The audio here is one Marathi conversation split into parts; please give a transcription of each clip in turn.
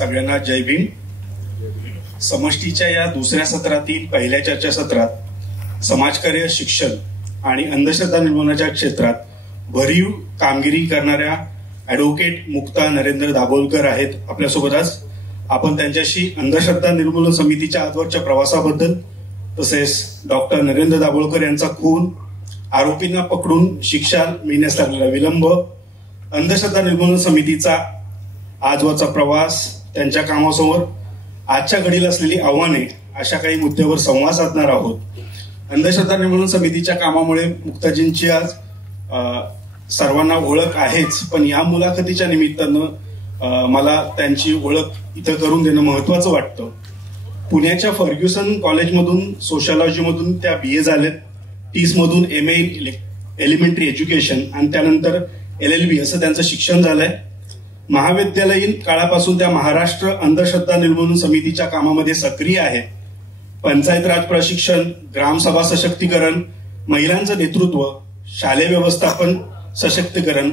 सगळ्यांना जय भीम. समष्टीच्या या दुसऱ्या सत्रातील पहिल्या चर्चासत्रात समाजकार्य, शिक्षण आणि अंधश्रद्धा निर्मूलनाच्या क्षेत्रात भरीव कामगिरी करणाऱ्या ॲडव्होकेट मुक्ता नरेंद्र दाभोलकर आहेत आपल्यासोबत. आज आपण त्यांच्याशी अंधश्रद्धा निर्मूलन समितीच्या आजवरच्या प्रवासाबद्दल, तसेच डॉक्टर नरेंद्र दाभोलकर यांचा खून, आरोपींना पकडून शिक्षा मिळण्यास लागलेला विलंब, अंधश्रद्धा निर्मूलन समितीचा आजवरचा प्रवास, त्यांच्या कामासमोर आजच्या घडीला असलेली आव्हाने, अशा काही मुद्द्यावर संवाद साधणार आहोत. अंधश्रद्धा निर्मूलन समितीच्या कामामुळे मुक्ताजींची आज सर्वांना ओळख आहेच, पण या मुलाखतीच्या निमित्तानं मला त्यांची ओळख इथं करून देणं महत्वाचं वाटतं. पुण्याच्या फर्ग्युसन कॉलेजमधून सोशॉलॉजीमधून त्या BA झालेत. टीस मधून MA एलिमेंटरी एज्युकेशन आणि त्यानंतर LLB असं त्यांचं शिक्षण झालंय. महाविद्यालयीन काळापासून त्या महाराष्ट्र अंधश्रद्धा निर्मूलन समितीच्या कामामध्ये सक्रिय आहेत. पंचायत राज प्रशिक्षण, ग्रामसभा सशक्तीकरण, महिलांचं नेतृत्व, शालेय व्यवस्थापन सशक्तीकरण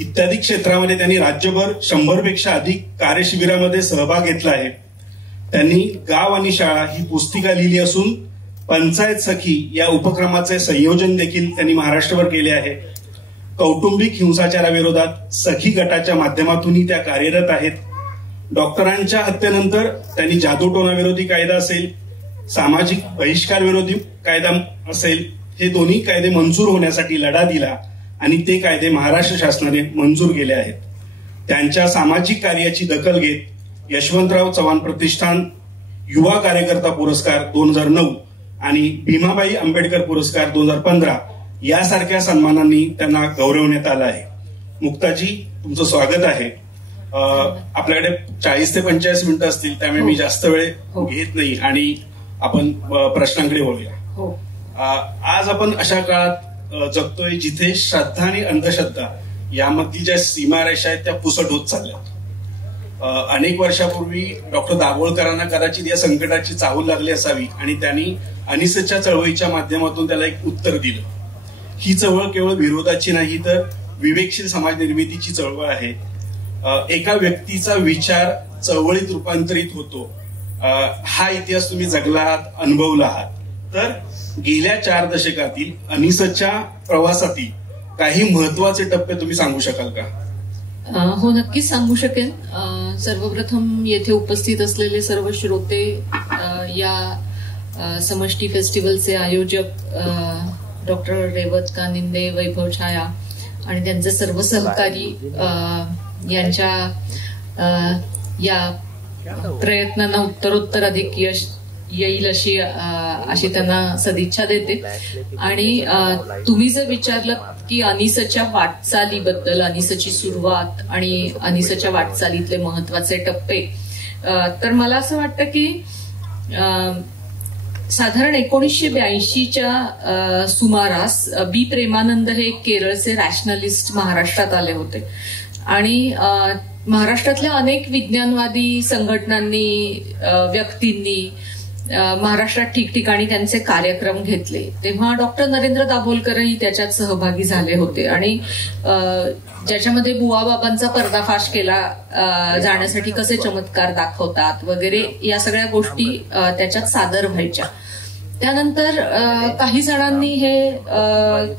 इत्यादी क्षेत्रामध्ये त्यांनी राज्यभर 100 पेक्षा अधिक कार्यशिबिरामध्ये सहभाग घेतला आहे. त्यांनी गाव आणि शाळा ही पुस्तिका लिहिली असून पंचायत सखी या उपक्रमाचे संयोजन देखील त्यांनी महाराष्ट्रभर केले आहे. कौटुंबिक हिंसाचाराविरोधात सखी गटाच्या माध्यमातूनही त्या कार्यरत आहेत. डॉक्टरांच्या हत्येनंतर त्यांनी जादूटोणा विरोधी कायदा असेल, सामाजिक बहिष्कार विरोधी कायदा असेल, हे दोन्ही कायदे मंजूर होण्यासाठी लढा दिला आणि ते कायदे महाराष्ट्र शासनाने मंजूर केले आहेत. त्यांच्या सामाजिक कार्याची दखल घेत यशवंतराव चव्हाण प्रतिष्ठान युवा कार्यकर्ता पुरस्कार 2009 आणि भीमाबाई आंबेडकर पुरस्कार 2015 यासारख्या सन्मानांनी त्यांना गौरवण्यात आलं आहे. मुक्ताजी, तुमचं स्वागत आहे. आपल्याकडे 40 ते 45 मिनिटं असतील, त्यामुळे मी जास्त वेळ घेत नाही आणि आपण प्रश्नांकडे वळूया. आज आपण अशा काळात जगतोय जिथे श्रद्धा आणि अंधश्रद्धा यामधली ज्या सीमारेषा आहेत त्या पुसट होत चालल्या. अनेक वर्षापूर्वी डॉक्टर दाभोलकरांना कदाचित या संकटाची चाहूल लागली असावी आणि त्यांनी अनिसच्या चळवळीच्या माध्यमातून त्याला एक उत्तर दिलं. ही चळवळ केवळ विरोधाची नाही, तर विवेकशील समाज निर्मितीची चळवळ आहे. एका व्यक्तीचा विचार चळवळीत रूपांतरित होतो, हा इतिहास तुम्ही जगला आहात, अनुभवला आहात. तर गेल्या 4 दशकातील अनिसच्या प्रवासातील काही महत्वाचे टप्पे तुम्ही सांगू शकाल का? हो, नक्कीच सांगू शकेन. सर्वप्रथम येथे उपस्थित असलेले सर्व श्रोते, या समष्टी फेस्टिवलचे आयोजक डॉक्टर रेवत कानिंदे, वैभव छाया आणि त्यांचे सर्व सहकारी, यांच्या या प्रयत्नांना उत्तरोत्तर अधिक यश येईल अशी त्यांना सदिच्छा देते. आणि तुम्ही जर विचारलं की अनिसच्या वाटचालीबद्दल, अनिसची सुरुवात आणि अनिसच्या वाटचालीतले महत्वाचे टप्पे, तर मला असं वाटतं की साधारण 1982च्या सुमारास बी प्रेमानंद हे केरळचे रॅशनलिस्ट महाराष्ट्रात आले होते आणि महाराष्ट्रातल्या अनेक विज्ञानवादी संघटनांनी, व्यक्तींनी महाराष्ट्रात ठिकठिकाणी त्यांचे कार्यक्रम घेतले. तेव्हा डॉक्टर नरेंद्र दाभोलकरही त्याच्यात सहभागी झाले होते आणि ज्याच्यामध्ये बुवाबाबांचा पर्दाफाश केला जाण्यासाठी कसे चमत्कार दाखवतात वगैरे या सगळ्या गोष्टी त्याच्यात सादर व्हायच्या. त्यानंतर काही जणांनी हे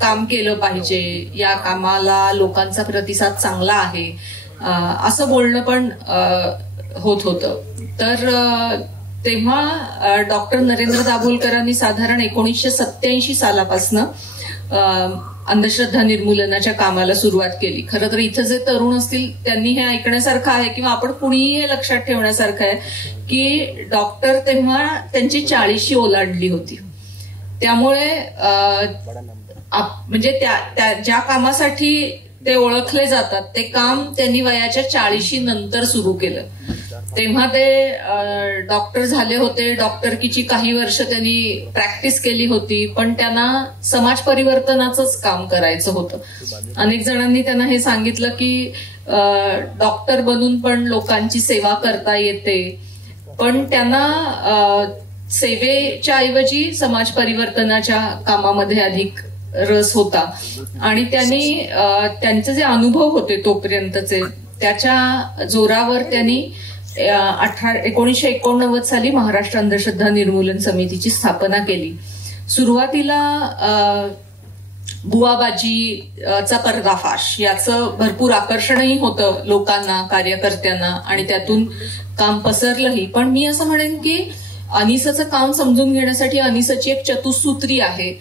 काम केलं पाहिजे, या कामाला लोकांचा प्रतिसाद चांगला आहे असं बोलणं पण होत होतं. तर तेव्हा डॉक्टर नरेंद्र दाभोलकरांनी साधारण 1987 सालापासनं अंधश्रद्धा निर्मूलनाच्या कामाला सुरुवात केली. खरं तर इथं जे तरुण असतील त्यांनी हे ऐकण्यासारखं आहे किंवा आपण कुणीही हे लक्षात ठेवण्यासारखं आहे की डॉक्टर तेव्हा त्यांची 40शी ओलांडली होती. त्यामुळे म्हणजे ज्या कामासाठी ते ओळखले जातात ते काम त्यांनी वयाच्या 40शी नंतर सुरू केलं. तेव्हा ते डॉक्टर झाले होते. डॉक्टरकीची काही वर्ष त्यांनी प्रॅक्टिस केली होती, पण त्यांना समाज परिवर्तनाचंच काम करायचं होतं. अनेक जणांनी त्यांना हे सांगितलं की डॉक्टर बनून पण लोकांची सेवा करता येते, पण त्यांना सेवेच्या ऐवजी समाज परिवर्तनाच्या कामामध्ये अधिक रस होता आणि त्यांचे जे अनुभव होते तोपर्यंतचे, त्याच्या जोरावर त्यांनी 1989 साली महाराष्ट्र अंधश्रद्धा निर्मूलन समितीची स्थापना केली. सुरुवातीला बुवाबाजीचा पर्दाफाश याचं भरपूर आकर्षणही होतं लोकांना, कार्यकर्त्यांना, आणि त्यातून काम पसरलंही. पण मी असं म्हणेन की अनिसचं काम समजून घेण्यासाठी अनिसची एक चतुसूत्री आहे,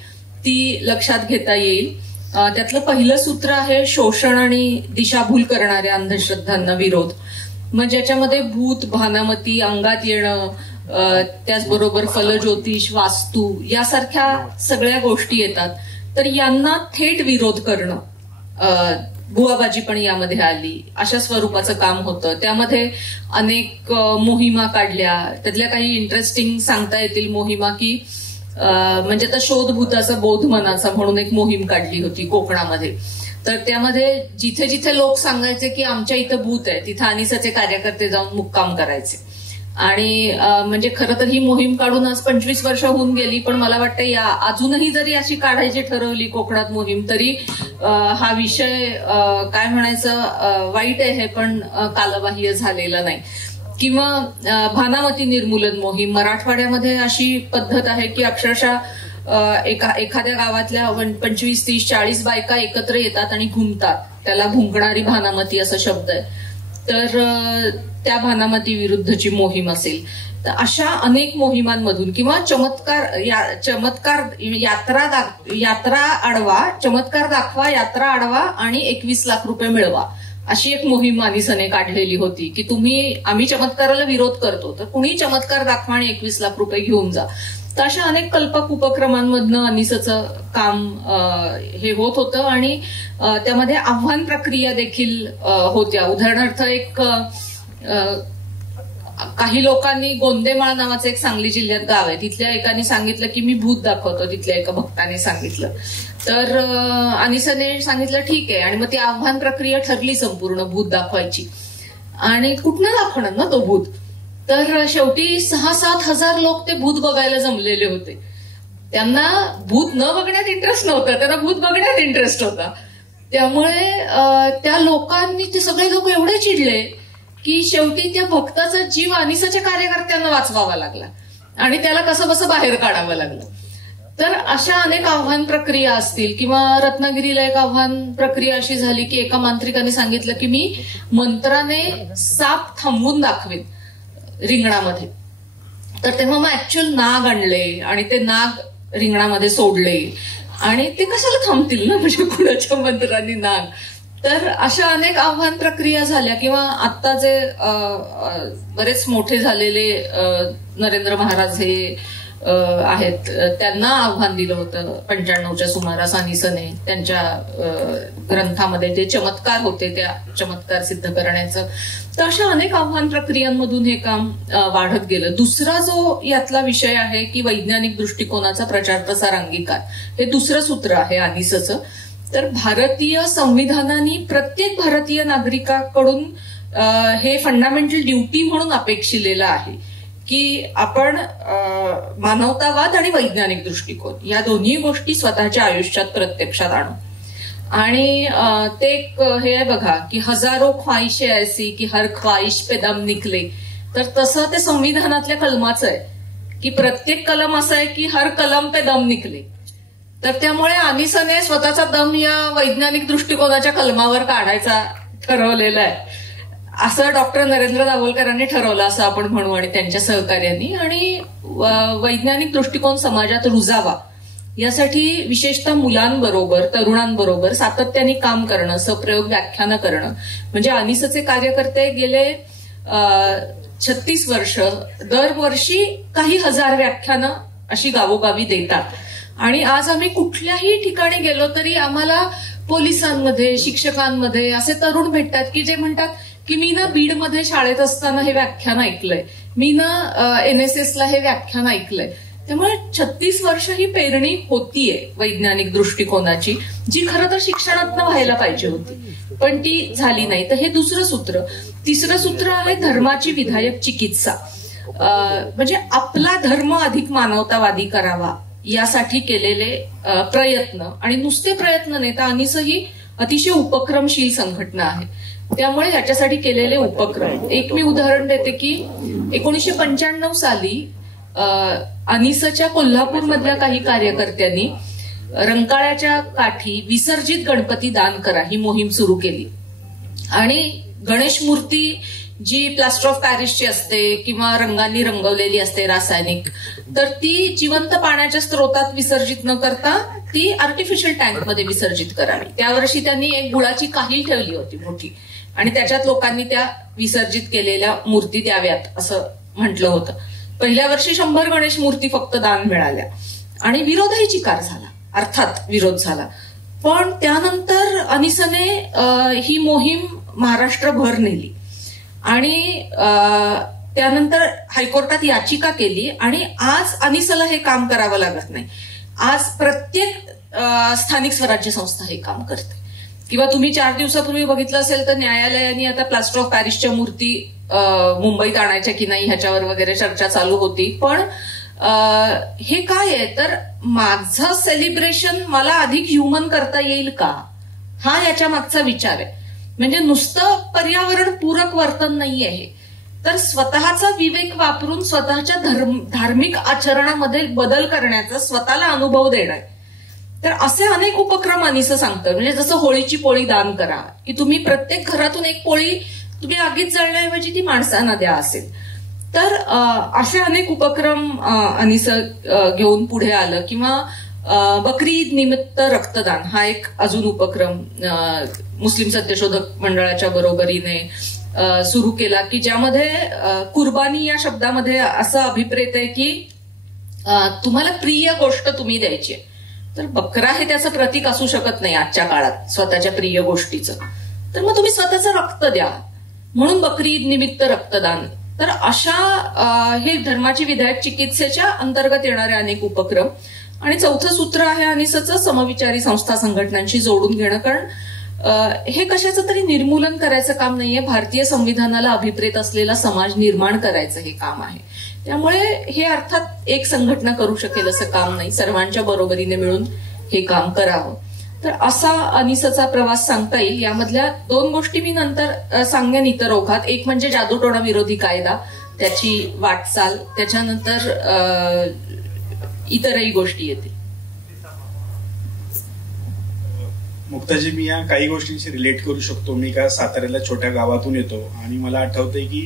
ती लक्षात घेता येईल. त्यातलं पहिलं सूत्र आहे शोषण आणि दिशाभूल करणाऱ्या अंधश्रद्धांना विरोध. मग ज्याच्यामध्ये भूत, भानामती, अंगात येणं, त्याचबरोबर फलज्योतिष, वास्तू यासारख्या सगळ्या गोष्टी येतात. तर यांना थेट विरोध करणं, बुवाबाजी पण यामध्ये आली, अशा स्वरूपाचं काम होतं. त्यामध्ये अनेक मोहिमा काढल्या. त्यातल्या काही इंटरेस्टिंग सांगता येतील मोहिमा की म्हणजे आता शोधभूताचा बोध मनाचा म्हणून एक मोहीम काढली होती कोकणामध्ये. तर त्यामध्ये जिथे जिथे लोक सांगायचे की आमच्या इथं भूत आहे, तिथं अनिसचे कार्यकर्ते जाऊन मुक्काम करायचे. आणि म्हणजे खरं तर ही मोहीम काढून आज 25 वर्ष होऊन गेली. पण मला वाटतं या अजूनही जरी अशी काढायची ठरवली कोकणात मोहीम, तरी हा विषय काय म्हणायचं वाईट आहे, पण कालबाह्य झालेला नाही. किंवा भानामती निर्मूलन मोहीम, मराठवाड्यामध्ये अशी पद्धत आहे की अक्षरशः एखाद्या गावातल्या 25, 30, 40 बायका एकत्र येतात आणि घुमतात. त्याला घुंकणारी भानामती असा शब्द आहे. तर त्या भानामती विरुद्धची मोहीम असेल. तर अशा अनेक मोहिमांमधून किंवा चमत्कार यात्रा अडवा, चमत्कार दाखवा, यात्रा अडवा आणि 21 लाख रुपये मिळवा, अशी एक मोहीम अनिसने काढलेली होती की आम्ही चमत्काराला विरोध करतो, तर कुणी चमत्कार दाखवा आणि 21 लाख रुपये घेऊन जा. तर अशा अनेक कल्पक उपक्रमांमधनं अनिसचं काम हे होत होतं. आणि त्यामध्ये आव्हान प्रक्रिया देखील होत्या. उदाहरणार्थ एक काही लोकांनी गोंदेमाळ नावाचं एक सांगली जिल्ह्यात गाव आहे, तिथल्या एकाने सांगितलं की मी भूत दाखवतो, तिथल्या एका भक्ताने सांगितलं. तर अनिसने सांगितलं ठीक आहे, आणि मग ती आव्हान प्रक्रिया ठरली संपूर्ण भूत दाखवायची. आणि कुठनं दाखवणार ना तो भूत. तर शेवटी 6-7 हजार लोक ते भूत बघायला जमलेले होते. त्यांना भूत न बघण्यात इंटरेस्ट नव्हता, त्यांना भूत बघण्यात इंटरेस्ट होता. त्यामुळे त्या लोकांनी, ते सगळे लोक एवढे चिडले की शेवटी त्या भक्ताचा जीव अनिसच्या कार्यकर्त्यांना वाचवावा लागला आणि त्याला कसं बसं बाहेर काढावं लागलं. तर अशा अनेक आव्हान प्रक्रिया असतील. किंवा रत्नागिरीला एक आव्हान प्रक्रिया अशी झाली की एका मांत्रिकाने सांगितलं की मी मंत्राने साप थांबवून दाखवेन रिंगणामध्ये. तर तेव्हा मग ऍक्च्युअल नाग आणले आणि ते नाग रिंगणामध्ये सोडले, आणि ते कशाला थांबतील ना, म्हणजे कुणाच्या मंत्रांनी नाग. तर अशा अनेक आव्हान प्रक्रिया झाल्या. किंवा आता जे बरेच मोठे झालेले नरेंद्र महाराज हे आहेत, त्यांना आव्हान दिलं होतं 95च्या सुमारास अनिसने त्यांच्या ग्रंथामध्ये, जे चमत्कार होते त्या चमत्कार सिद्ध करण्याचं. तर अशा अनेक आव्हान प्रक्रियांमधून हे काम वाढत गेलं. दुसरा जो यातला विषय आहे की वैज्ञानिक दृष्टिकोनाचा प्रचार प्रसार अंगीकार, हे दुसरं सूत्र आहे अनिसचं. तर भारतीय संविधानाने प्रत्येक भारतीय नागरिकाकडून हे फंडामेंटल ड्युटी म्हणून अपेक्षिलेलं आहे की आपण मानवतावाद आणि वैज्ञानिक दृष्टिकोन या दोन्ही गोष्टी स्वतःच्या आयुष्यात प्रत्यक्षात आणू. आणि ते हे आहे बघा की हजारो ख्वाहिशे ऐसी की हर ख्वाहिश पे दम निकले. तर तसं ते संविधानातल्या कलमाचं आहे की प्रत्येक कलम असं आहे की हर कलम पे दम निकले. तर त्यामुळे अनिसने स्वतःचा दम या वैज्ञानिक दृष्टिकोनाच्या कलमावर काढायचा ठरवलेला आहे, असं डॉक्टर नरेंद्र दाभोलकरांनी ठरवलं असं आपण म्हणू, आणि त्यांच्या सहकार्यांनी. आणि वैज्ञानिक दृष्टिकोन समाजात रुजावा यासाठी विशेषतः मुलांबरोबर, तरुणांबरोबर सातत्याने काम करणं, सप्रयोग व्याख्यानं करणं. म्हणजे अनिसचे कार्यकर्ते गेले 36 वर्ष दरवर्षी काही हजार व्याख्यानं अशी गावोगावी देतात. आणि आज आम्ही कुठल्याही ठिकाणी गेलो तरी आम्हाला पोलिसांमध्ये, शिक्षकांमध्ये असे तरुण भेटतात की जे म्हणतात की मी ना बीडमध्ये शाळेत असताना हे व्याख्यान ऐकलंय, मी ना NSSला हे व्याख्यान ऐकलंय. त्यामुळे 36 वर्ष ही पेरणी होतीये वैज्ञानिक दृष्टिकोनाची, जी खरं तर शिक्षणातनं व्हायला पाहिजे होती, पण ती झाली नाही. तर हे दुसरं सूत्र. तिसरं सूत्र आहे धर्माची विधायक चिकित्सा. म्हणजे आपला धर्म अधिक मानवतावादी करावा यासाठी केलेले प्रयत्न. आणि नुसते प्रयत्न नाही तर अनिस ही अतिशय उपक्रमशील संघटना आहे. त्यामुळे याच्यासाठी केलेले उपक्रम, एक मी उदाहरण देते की 1995 साली अनिसच्या कोल्हापूर मधल्या काही कार्यकर्त्यांनी रंकाळ्याच्या काठी विसर्जित गणपती दान करा ही मोहीम सुरू केली. आणि गणेश मूर्ती जी प्लास्टर ऑफ पॅरिसची असते किंवा रंगांनी रंगवलेली असते रासायनिक, तर ती जिवंत पाण्याच्या स्रोतात विसर्जित न करता ती आर्टिफिशियल टँकमध्ये विसर्जित करावी. त्यावर्षी त्यांनी एक गुळाची काहील ठेवली होती मोठी आणि त्याच्यात लोकांनी त्या विसर्जित केलेल्या मूर्ती द्याव्यात असं म्हटलं होतं. पहिल्या वर्षी 100 गणेश मूर्ती फक्त दान मिळाल्या आणि विरोधही चिकार झाला, अर्थात विरोध झाला. पण त्यानंतर अनिसने ही मोहीम महाराष्ट्रभर नेली आणि त्यानंतर हायकोर्टात याचिका केली आणि आज अनिसला हे काम करावं लागत नाही. आज प्रत्येक स्थानिक स्वराज्य संस्था हे काम करते. किंवा तुम्ही 4 दिवसापूर्वी बघितलं असेल तर न्यायालयाने आता प्लास्टर ऑफ पॅरिसच्या मूर्ती मुंबईत आणायच्या की नाही ह्याच्यावर वगैरे चर्चा चालू होती. पण हे काय आहे तर माझं सेलिब्रेशन मला अधिक ह्युमन करता येईल का, हा याच्या मागचा विचार आहे. म्हणजे नुसतं पर्यावरण पूरक वर्तन नाही आहे, तर स्वतःचा विवेक वापरून स्वतःच्या धार्मिक आचरणामध्ये बदल करण्याचा, स्वतःला अनुभव देणार. तर असे अनेक उपक्रम अनिस सांगतं. म्हणजे जसं होळीची पोळी दान करा, की तुम्ही प्रत्येक घरातून एक पोळी तुम्ही आगीत जाळण्याऐवजी ती माणसांना द्या असेल. तर असे अनेक उपक्रम अनिस घेऊन पुढे आलं. किंवा बकरी ईद निमित्त रक्तदान हा एक अजून उपक्रम मुस्लिम सत्यशोधक मंडळाच्या बरोबरीने सुरू केला, की ज्यामध्ये कुर्बानी या शब्दामध्ये असं अभिप्रेत आहे की तुम्हाला प्रिय गोष्ट तुम्ही द्यायची आहे. तर बकरा हे त्याचं प्रतीक असू शकत नाही आजच्या काळात स्वतःच्या प्रिय गोष्टीचं, तर मग तुम्ही स्वतःचं रक्त द्या, म्हणून बकरी ईद निमित्त रक्तदान. तर अशा हे धर्माची विधायक चिकित्सेच्या अंतर्गत येणारे अनेक उपक्रम. आणि चौथं सूत्र आहे अनिसचं समविचारी संस्था संघटनांशी जोडून घेणं. कारण हे कशाचं तरी निर्मूलन करायचं काम नाहीये, भारतीय संविधानाला अभिप्रेत असलेला समाज निर्माण करायचं हे काम आहे. त्यामुळे हे अर्थात एक संघटना करू शकेल असं काम नाही, सर्वांच्या बरोबरीने मिळून हे काम करावं. तर असा अनिसचा प्रवास सांगता येईल. यामधल्या 2 गोष्टी मी नंतर सांगेन इतर ओघात. एक म्हणजे जादूटोणा विरोधी कायदा, त्याची वाटचाल, त्याच्यानंतर इतरही गोष्टी येतील. मुक्ताजी, मी या काही गोष्टींशी रिलेट करू शकतो. मी का साताऱ्याला छोट्या गावातून येतो आणि मला आठवतंय की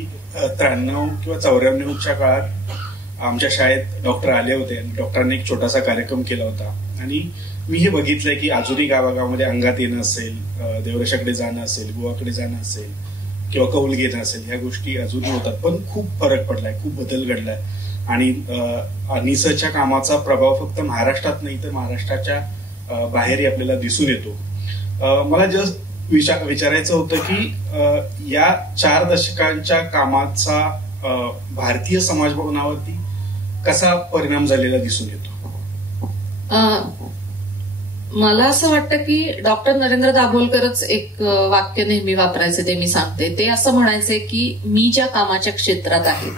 93 किंवा 94च्या काळात आमच्या शाळेत डॉक्टर आले होते आणि डॉक्टरांनी एक छोटासा कार्यक्रम केला होता. आणि मी हे बघितलंय की अजूनही गावागावामध्ये अंगात येणं असेल, देवरेशाकडे जाणं असेल, गुवाकडे जाणं असेल किंवा कौल घेणं असेल, ह्या गोष्टी अजूनही होतात. पण खूप फरक पडलाय, खूप बदल घडलाय. आणि अनिसच्या कामाचा प्रभाव फक्त महाराष्ट्रात नाही तर महाराष्ट्राच्या बाहेरही आपल्याला दिसून येतो. मला जस्ट विचारायचं होतं की या 4 दशकांच्या कामाचा भारतीय समाजभवनावरती कसा परिणाम झालेला दिसून येतो? मला असं वाटतं की डॉक्टर नरेंद्र दाभोलकरच एक वाक्य नेहमी वापरायचे, ते मी सांगते. ते असं म्हणायचे की मी ज्या कामाच्या क्षेत्रात आहे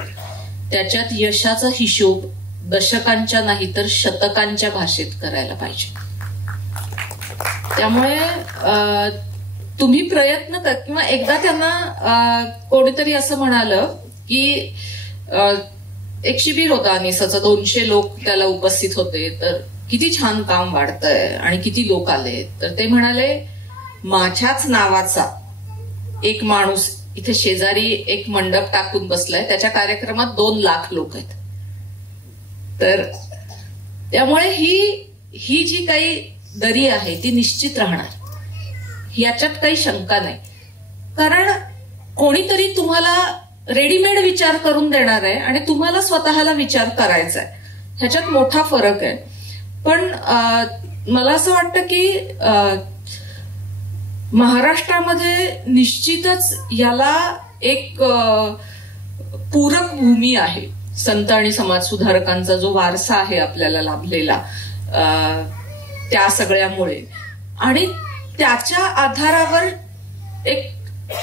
त्याच्यात यशाचा हिशोब दशकांच्या नाही तर शतकांच्या भाषेत करायला पाहिजे. त्यामुळे तुम्ही प्रयत्न कर. किंवा एकदा त्यांना कोणीतरी असं म्हणालं की एक शिबिर होता अनिसचं, 200 लोक त्याला उपस्थित होते. तर किती छान काम वाढतंय आणि किती लोक आले. तर ते म्हणाले, माझ्याच नावाचा एक माणूस इथे शेजारी एक मंडप टाकून बसलाय, त्याच्या कार्यक्रमात 2 लाख लोक आहेत. तर त्यामुळे ही जी काही दरी आहे ती निश्चित राहणार, याच्यात काही शंका नाही. कारण कोणीतरी तुम्हाला रेडीमेड विचार करून देणार आहे आणि तुम्हाला स्वतःला विचार करायचा आहे, ह्याच्यात मोठा फरक आहे. पण मला असं वाटतं की महाराष्ट्रामध्ये निश्चितच याला एक पूरक भूमी आहे. संत आणि समाज सुधारकांचा जो वारसा आहे आपल्याला लाभलेला त्या सगळ्यामुळे, आणि त्याच्या आधारावर एक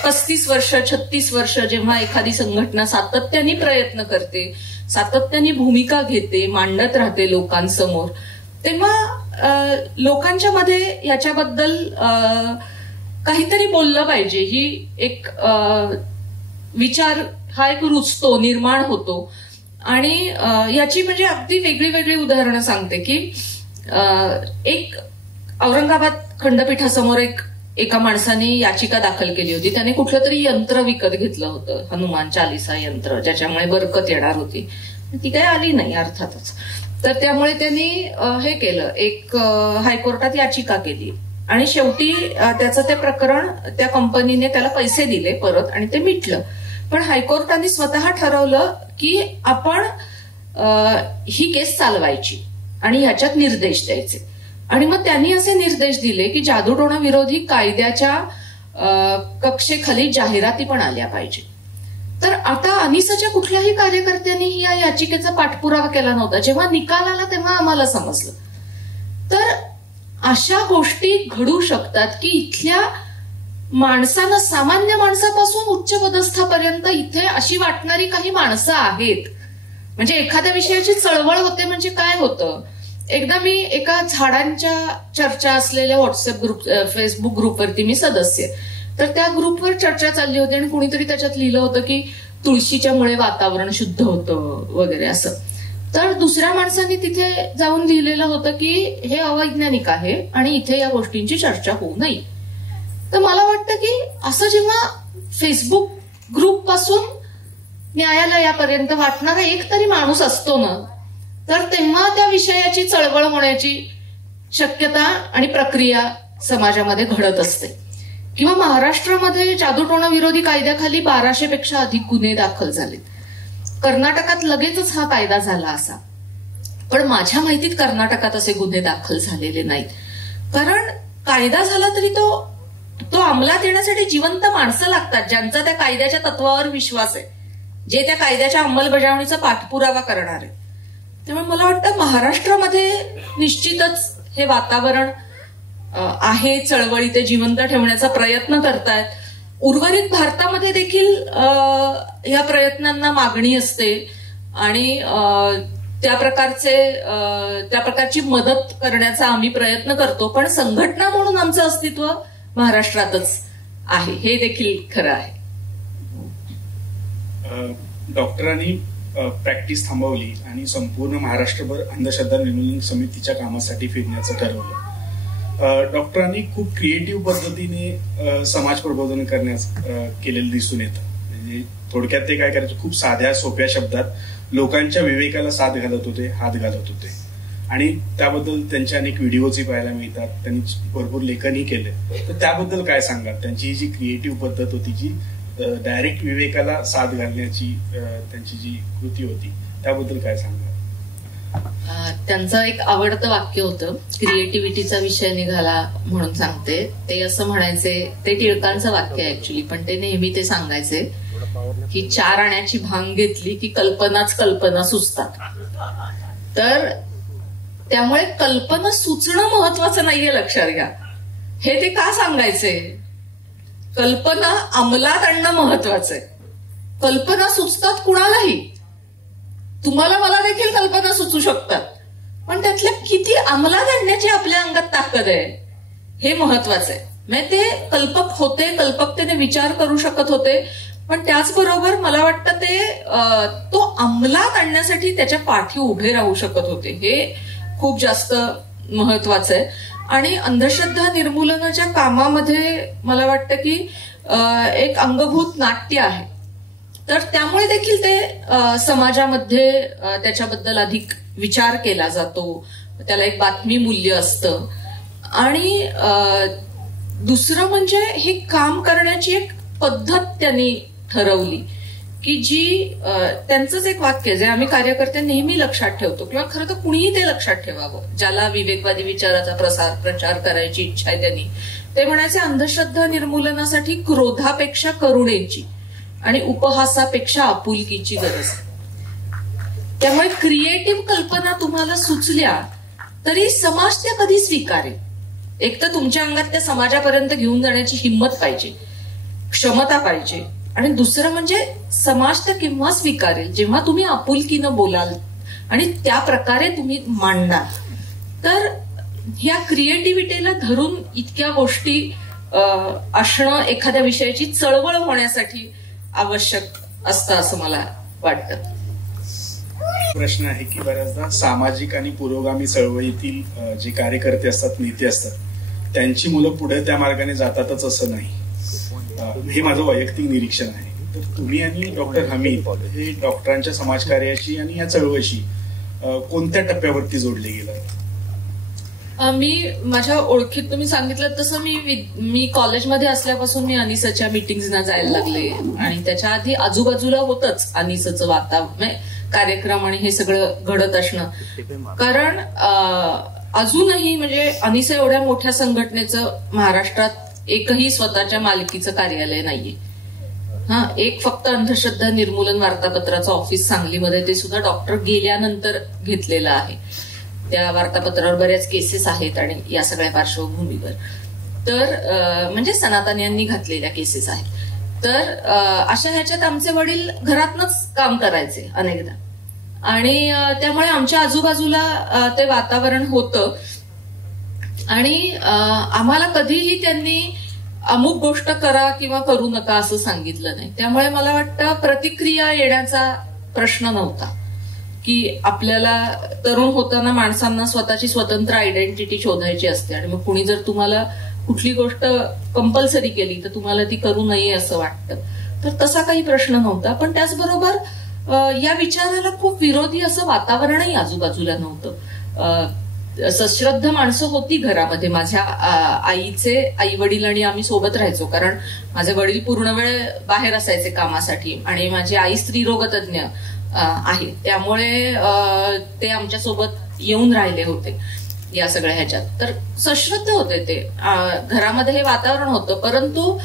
35 वर्ष 36 वर्ष जेव्हा एखादी संघटना सातत्याने प्रयत्न करते, सातत्याने भूमिका घेते, मांडत राहते लोकांसमोर, तेव्हा लोकांच्या मध्ये याच्याबद्दल काहीतरी बोललं पाहिजे, ही एक विचार हा एक रुजतो, निर्माण होतो. आणि याची म्हणजे अगदी वेगळी वेगळी उदाहरणं सांगते की एक औरंगाबाद खंडपीठासमोर एका माणसाने याचिका दाखल केली होती. त्याने कुठलं तरी यंत्र विकत घेतलं होतं, हनुमान चालिसा यंत्र, ज्याच्यामुळे बरकत येणार होती. ती काही आली नाही अर्थातच. तर त्यामुळे त्यांनी हे केलं, एक हायकोर्टात याचिका केली आणि शेवटी त्याचं ते प्रकरण त्या कंपनीने त्याला पैसे दिले परत आणि ते मिटलं. पण हायकोर्टाने स्वतः ठरवलं की आपण ही केस चालवायची आणि ह्याच्यात निर्देश द्यायचे. आणि मग त्यांनी असे निर्देश दिले की जादूटोणा विरोधी कायद्याच्या कक्षेखाली जाहिराती पण आल्या पाहिजे. तर आता अनिसाच्या कुठल्याही कार्यकर्त्यांनी या याचिकेचा पाठपुरावा केला नव्हता. जेव्हा निकाल आला तेव्हा आम्हाला समजलं. तर अशा गोष्टी घडू शकतात की इथल्या माणसांना, सामान्य माणसापासून उच्च पदस्थापर्यंत इथे अशी वाटणारी काही माणसं आहेत. म्हणजे एखाद्या विषयाची चळवळ होते म्हणजे काय होतं, एकदा मी एका झाडांच्या चर्चा असलेल्या व्हॉट्सअप ग्रुप, फेसबुक ग्रुपवरती मी सदस्य. तर त्या ग्रुपवर चर्चा चालली होती आणि कुणीतरी त्याच्यात लिहिलं होतं की तुळशीच्या मुळे वातावरण शुद्ध होतं वगैरे असं. तर दुसऱ्या माणसांनी तिथे जाऊन लिहिलेलं होतं की हे अवैज्ञानिक आहे आणि इथे या गोष्टींची चर्चा होऊ नये. तर मला वाटतं की असं जेव्हा फेसबुक ग्रुप पासून न्यायालयापर्यंत वाटणारा एक तरी माणूस असतो ना, तर तेव्हा त्या विषयाची चळवळ होण्याची शक्यता आणि प्रक्रिया समाजामध्ये घडत असते. किंवा महाराष्ट्रामध्ये जादूटोणा विरोधी कायद्याखाली 1200 पेक्षा अधिक गुन्हे दाखल झालेत. कर्नाटकात लगेचच हा कायदा झाला असा, पण माझ्या माहितीत कर्नाटकात असे गुन्हे दाखल झालेले नाहीत. कारण कायदा झाला तरी तो अंमलात येण्यासाठी जिवंत माणसं लागतात, ज्यांचा त्या कायद्याच्या तत्वावर विश्वास आहे, जे त्या कायद्याच्या अंमलबजावणीचा पाठपुरावा करणार आहे. त्यामुळे मला वाटतं महाराष्ट्रामध्ये निश्चितच हे वातावरण आहे, चळवळी ते जिवंत ठेवण्याचा प्रयत्न करतायत. उर्वरित भारतामध्ये देखील या प्रयत्नांना मागणी असते आणि त्या प्रकारची मदत करण्याचा आम्ही प्रयत्न करतो. पण संघटना म्हणून आमचं अस्तित्व महाराष्ट्रातच आहे, हे देखील खरं आहे. डॉक्टरांनी प्रॅक्टिस थांबवली आणि संपूर्ण महाराष्ट्रभर अंधश्रद्धा निर्मूलन समितीच्या कामासाठी फिरण्याचं ठरवलं. डॉक्टरांनी खूप क्रिएटिव्ह पद्धतीने समाज प्रबोधन केलेलं दिसून येतं. म्हणजे थोडक्यात ते काय करायचं, खूप साध्या सोप्या शब्दात लोकांच्या विवेकाला साथ घालत होते, हात घालत होते. आणि त्याबद्दल त्यांचे अनेक व्हिडिओजही पाहायला मिळतात. त्यांनी भरपूर लेखनही केले. तर त्याबद्दल काय सांगाल? त्यांची जी क्रिएटिव्ह पद्धत होती, जी डायरेक्ट विवेकाला साथ घालण्याची त्यांची जी कृती होती, त्याबद्दल काय सांगाल? त्यांचं एक आवडतं वाक्य होतं, क्रिएटिव्हिटीचा विषय निघाला म्हणून सांगते. ते असं म्हणायचे, ते टिळकांचं वाक्य आहे ऍक्च्युली, पण ते नेहमी ते सांगायचे की 4 आण्याची भांग घेतली की कल्पना सुचतात. तर त्यामुळे कल्पना सुचणं महत्वाचं नाहीये, लक्षात घ्या. हे ते का सांगायचे? कल्पना अंमलात आणणं महत्वाचं आहे. कल्पना सुचतात कुणालाही, तुम्हाला मला देखील कल्पना सुचू शकतात, पण त्यातल्या किती अंमलात आणण्याची आपल्या अंगात ताकद आहे हे महत्वाचं आहे. म्हणजे ते कल्पक होते, कल्पकतेने विचार करू शकत होते, पण त्याचबरोबर मला वाटतं ते तो अंमलात आणण्यासाठी त्याच्या पाठी उभे राहू शकत होते. हे खूप जास्त महत्वाचं आहे. आणि अंधश्रद्धा निर्मूलनाच्या कामामध्ये मला वाटतं की एक अंगभूत नाट्य आहे. तर त्यामुळे देखील ते समाजामध्ये त्याच्याबद्दल अधिक विचार केला जातो, त्याला एक बातमी मूल्य असतं. आणि दुसरं म्हणजे हे काम करण्याची एक पद्धत त्यांनी ठरवली की जी त्यांचंच एक वाक्य जे आम्ही कार्यकर्ते नेहमी लक्षात ठेवतो, किंवा खरं तर कुणीही ते लक्षात ठेवावं ज्याला विवेकवादी विचाराचा प्रचार करायची इच्छा आहे त्यांनी. ते म्हणायचे, अंधश्रद्धा निर्मूलनासाठी क्रोधापेक्षा करुणेची आणि उपहासापेक्षा आपुलकीची गरज. त्यामुळे क्रिएटिव्ह कल्पना तुम्हाला सुचल्या तरी समाज त्या कधी स्वीकारेल. एक तर तुमच्या अंगात त्या समाजापर्यंत घेऊन जाण्याची हिंमत पाहिजे, क्षमता पाहिजे. आणि दुसरं म्हणजे समाज त्या केव्हा स्वीकारेल, जेव्हा तुम्ही आपुलकीनं बोलाल आणि त्या प्रकारे तुम्ही मांडणार. तर ह्या क्रिएटिव्हिटीला धरून इतक्या गोष्टी असणं एखाद्या विषयाची चळवळ होण्यासाठी आवश्यक असतं असं मला वाटतं. प्रश्न आहे की बऱ्याचदा सामाजिक आणि पुरोगामी चळवळीतील जे कार्यकर्ते असतात, नेते असतात, त्यांची मुलं पुढे त्या मार्गाने जातातच असं नाही. हे माझं वैयक्तिक निरीक्षण आहे. तर तुम्ही आणि डॉक्टर हमीद हे डॉक्टरांच्या समाजकार्याशी आणि या चळवळीशी कोणत्या टप्प्यावरती जोडले गेलात? मी माझ्या ओळखीत तुम्ही सांगितलं तसं मी कॉलेजमध्ये असल्यापासून मी अनिसाच्या मीटिंग्सना जायला लागले आणि त्याच्या आधी आजूबाजूला होतच अनिसाचं वातावरण, कार्यक्रम आणि हे सगळं घडत असणं. कारण अजूनही म्हणजे अनिसा एवढ्या मोठ्या संघटनेचं महाराष्ट्रात एकही स्वतःच्या मालकीचं कार्यालय नाहीये. एक फक्त अंधश्रद्धा निर्मूलन वार्तापत्राचं ऑफिस सांगलीमध्ये, ते सुद्धा डॉक्टर गेल्यानंतर घेतलेलं आहे. त्या वार्तापत्रावर बऱ्याच केसेस आहेत आणि या सगळ्या पार्श्वभूमीवर तर म्हणजे सनातन यांनी घातलेल्या केसेस आहेत. तर अशा ह्याच्यात आमचे वडील घरातनच काम करायचे अनेकदा आणि त्यामुळे आमच्या आजूबाजूला ते वातावरण होतं आणि आम्हाला कधीही त्यांनी अमुक गोष्ट करा किंवा करू नका असं सांगितलं नाही. त्यामुळे मला वाटतं प्रतिक्रिया येण्याचा प्रश्न नव्हता की आपल्याला तरुण होताना माणसांना स्वतःची स्वतंत्र आयडेंटिटी शोधायची असते आणि मग कुणी जर तुम्हाला कुठली गोष्ट कंपल्सरी केली तर तुम्हाला ती करू नये असं वाटतं. तर तसा काही प्रश्न नव्हता. पण त्याचबरोबर या विचाराला खूप विरोधी असं वातावरणही आजूबाजूला नव्हतं. सश्रद्ध माणसं होती घरामध्ये. माझ्या आईचे आई वडील आणि आम्ही सोबत राहायचो, कारण माझे वडील पूर्ण वेळ बाहेर असायचे कामासाठी आणि माझी आई स्त्रीरोगतज्ञ आहे. त्यामुळे ते आमच्यासोबत येऊन राहिले होते या सगळ्या ह्याच्यात. तर सश्रद्ध होते ते. घरामध्ये हे वातावरण होतं, परंतु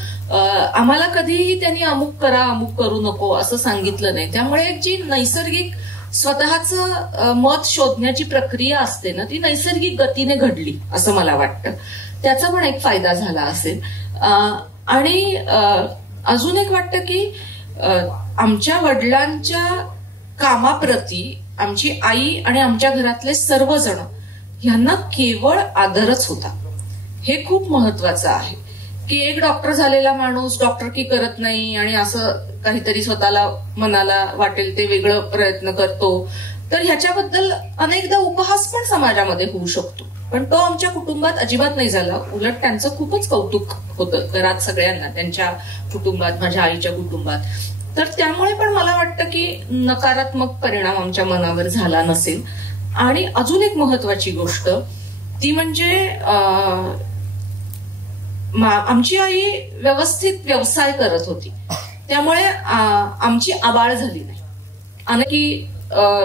आम्हाला कधीही त्यांनी अमुक करा अमुक करू नको असं सांगितलं नाही. त्यामुळे जी नैसर्गिक स्वतःचं मत शोधण्याची प्रक्रिया असते ना, ती नैसर्गिक गतीने घडली असं मला वाटतं. त्याचा पण एक फायदा झाला असेल. आणि अजून एक वाटतं की आमच्या वडिलांच्या कामाप्रती आमची आई आणि आमच्या घरातले सर्वजण ह्यांना केवळ आदरच होता. हे खूप महत्वाचं आहे की एक डॉक्टर झालेला माणूस डॉक्टरकी करत नाही आणि असं काहीतरी स्वतःला मनाला वाटेल ते वेगळं प्रयत्न करतो, तर ह्याच्याबद्दल अनेकदा उपहास पण समाजामध्ये होऊ शकतो. पण तो आमच्या कुटुंबात अजिबात नाही झाला. उलट त्यांचं खूपच कौतुक होतं घरात सगळ्यांना, त्यांच्या कुटुंबात, माझ्या आईच्या कुटुंबात. तर त्यामुळे पण मला वाटतं की नकारात्मक परिणाम आमच्या मनावर झाला नसेल. आणि अजून एक महत्वाची गोष्ट ती म्हणजे आमची आई व्यवस्थित व्यवसाय करत होती. त्यामुळे आमची आबाळ झाली नाही. अनेकी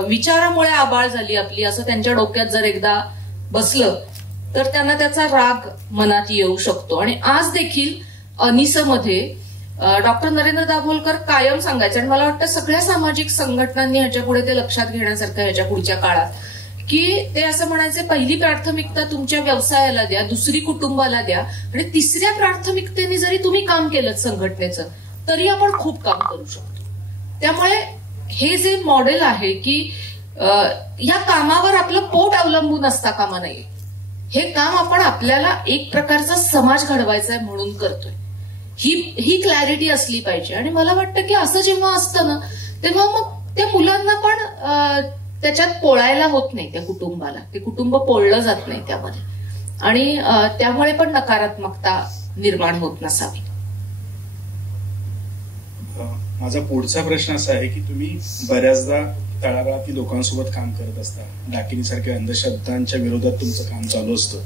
विचारामुळे आबाळ झाली आपली असं त्यांच्या डोक्यात जर एकदा बसलं तर त्यांना त्याचा राग मनात येऊ शकतो. आणि आज देखील अनिसमध्ये डॉक्टर नरेंद्र दाभोलकर कायम सांगायचे, आणि मला वाटतं सगळ्या सामाजिक संघटनांनी ह्याच्या पुढे ते लक्षात घेण्यासारखं ह्याच्या पुढच्या काळात, की ते असं म्हणायचे, पहिली प्राथमिकता तुमच्या व्यवसायाला द्या, दुसरी कुटुंबाला द्या, आणि तिसऱ्या प्राथमिकतेने जरी तुम्ही काम केलं संघटनेचं तरी आपण खूप काम करू शकतो. त्यामुळे हे जे मॉडेल आहे की या कामावर आपलं पोट अवलंबून असता कामा नये. हे काम आपण आपल्याला एक प्रकारचा समाज घडवायचा आहे म्हणून करतोय, ही क्लॅरिटी असली पाहिजे. आणि मला वाटतं की असं जेव्हा असतं ना, तेव्हा मग त्या मुलांना पण त्याच्यात पोळायला होत नाही. त्या कुटुंबाला ते कुटुंब पोळलं जात नाही त्यामध्ये, आणि त्यामुळे पण नकारात्मकता निर्माण होत नसावी. माझा पुढचा प्रश्न असा आहे की तुम्ही बऱ्याचदा तळागाळातील लोकांसोबत काम करत असता. डाकिनीसारख्या अंधश्रद्धांच्या विरोधात तुमचं काम चालू असतं.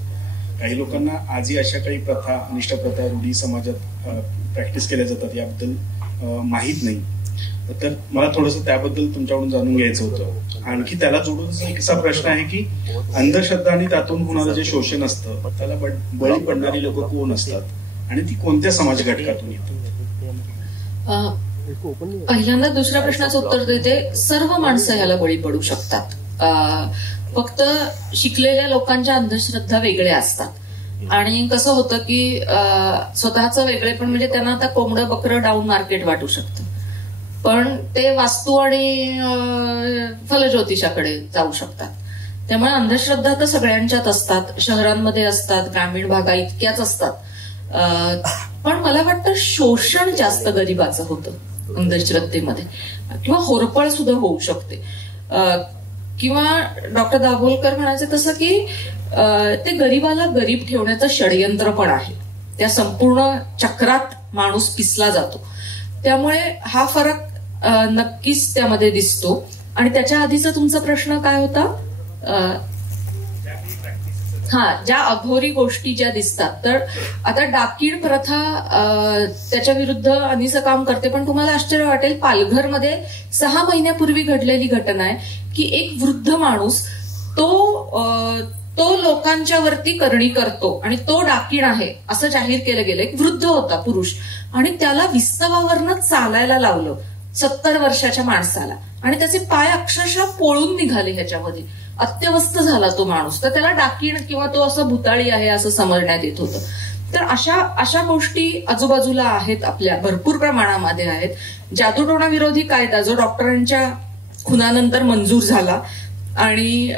काही लोकांना आजही अशा काही प्रथा, अनिष्ट प्रथा, रूढी समाजात प्रॅक्टिस केल्या जातात याबद्दल माहीत नाही. तर मला थोडंसं त्याबद्दल तुमच्याकडून जाणून घ्यायचं होतं. आणखी त्याला जोडून एक असा प्रश्न आहे की अंधश्रद्धा आणि त्यातून होणारं जे शोषण असतं त्याला बळी पडणारी लोक कोण असतात आणि ती कोणत्या समाज घटकातून येतात? पहिल्यांदा दुसऱ्या प्रश्नाचं उत्तर देते. सर्व माणसं ह्याला बळी पडू शकतात. फक्त शिकलेल्या लोकांच्या अंधश्रद्धा वेगळ्या असतात. आणि कसं होतं की स्वतःचं वेगळे पण म्हणजे त्यांना आता कोंबडं बकरं डाऊन मार्केट वाटू शकतं, पण ते वास्तू आणि फलज्योतिषाकडे जाऊ शकतात. त्यामुळे अंधश्रद्धा तर सगळ्यांच्यात असतात, शहरांमध्ये असतात, ग्रामीण भागा इतक्याच असतात. पण मला वाटतं शोषण जास्त गरिबाचं होतं अंधश्रद्धेमध्ये, किंवा होरपळ सुद्धा होऊ शकते. किंवा डॉक्टर दाभोलकर म्हणायचे तसं की ते गरिबाला गरीब ठेवण्याचं षडयंत्र पण आहे. त्या संपूर्ण चक्रात माणूस पिसला जातो. त्यामुळे हा फरक नक्कीच त्यामध्ये दिसतो. आणि त्याच्या आधीचा तुमचा प्रश्न काय होता? ज्या अघोरी गोष्टी ज्या दिसतात, तर आता डाकीण प्रथा त्याच्या विरुद्ध अनिसं काम करते. पण तुम्हाला आश्चर्य वाटेल, पालघरमध्ये 6 महिन्यापूर्वी घडलेली घटना आहे की एक वृद्ध माणूस तो लोकांच्या वरती करणी करतो आणि तो डाकीण आहे असं जाहीर केलं गेलं. एक वृद्ध होता पुरुष, आणि त्याला विस्तवावरनं चालायला लावलं 70 वर्षाच्या माणसाला, आणि त्याचे पाय अक्षरशः पोळून निघाले ह्याच्यामध्ये. अत्यवस्थ झाला तो माणूस. तर त्याला डाकीण किंवा तो असं भुताळी आहे असं समजण्यात येत होतं. तर अशा गोष्टी आजूबाजूला आहेत, आपल्या भरपूर प्रमाणामध्ये आहेत. जादूटोणा विरोधी कायदा जो डॉक्टरांच्या खुनानंतर मंजूर झाला, आणि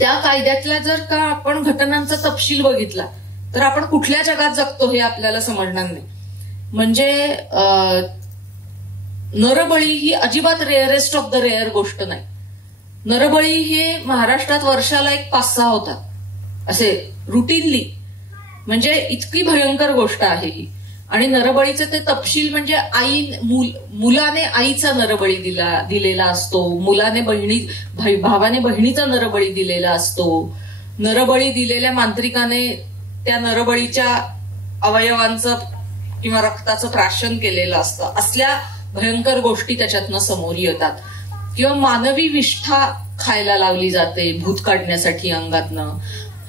त्या कायद्यातल्या जर का आपण घटनांचा तपशील बघितला तर आपण कुठल्या जगात जगतो हे आपल्याला समजणार नाही. म्हणजे नरबळी ही अजिबात रेअरेस्ट ऑफ द रेअर गोष्ट नाही. नरबळी हे महाराष्ट्रात वर्षाला एक 5-6 होतात असे रुटीनली. म्हणजे इतकी भयंकर गोष्ट आहे ही. आणि नरबळीचे ते तपशील म्हणजे मुलाने आईचा नरबळी दिलेला असतो, भावाने बहिणीचा नरबळी दिलेला असतो, नरबळी दिलेल्या मांत्रिकाने त्या नरबळीच्या अवयवांचं किंवा रक्ताचं प्राशन केलेलं असतं. असल्या भयंकर गोष्टी त्याच्यातनं समोर येतात. किंवा मानवी विष्ठा खायला लावली जाते भूत काढण्यासाठी अंगातनं.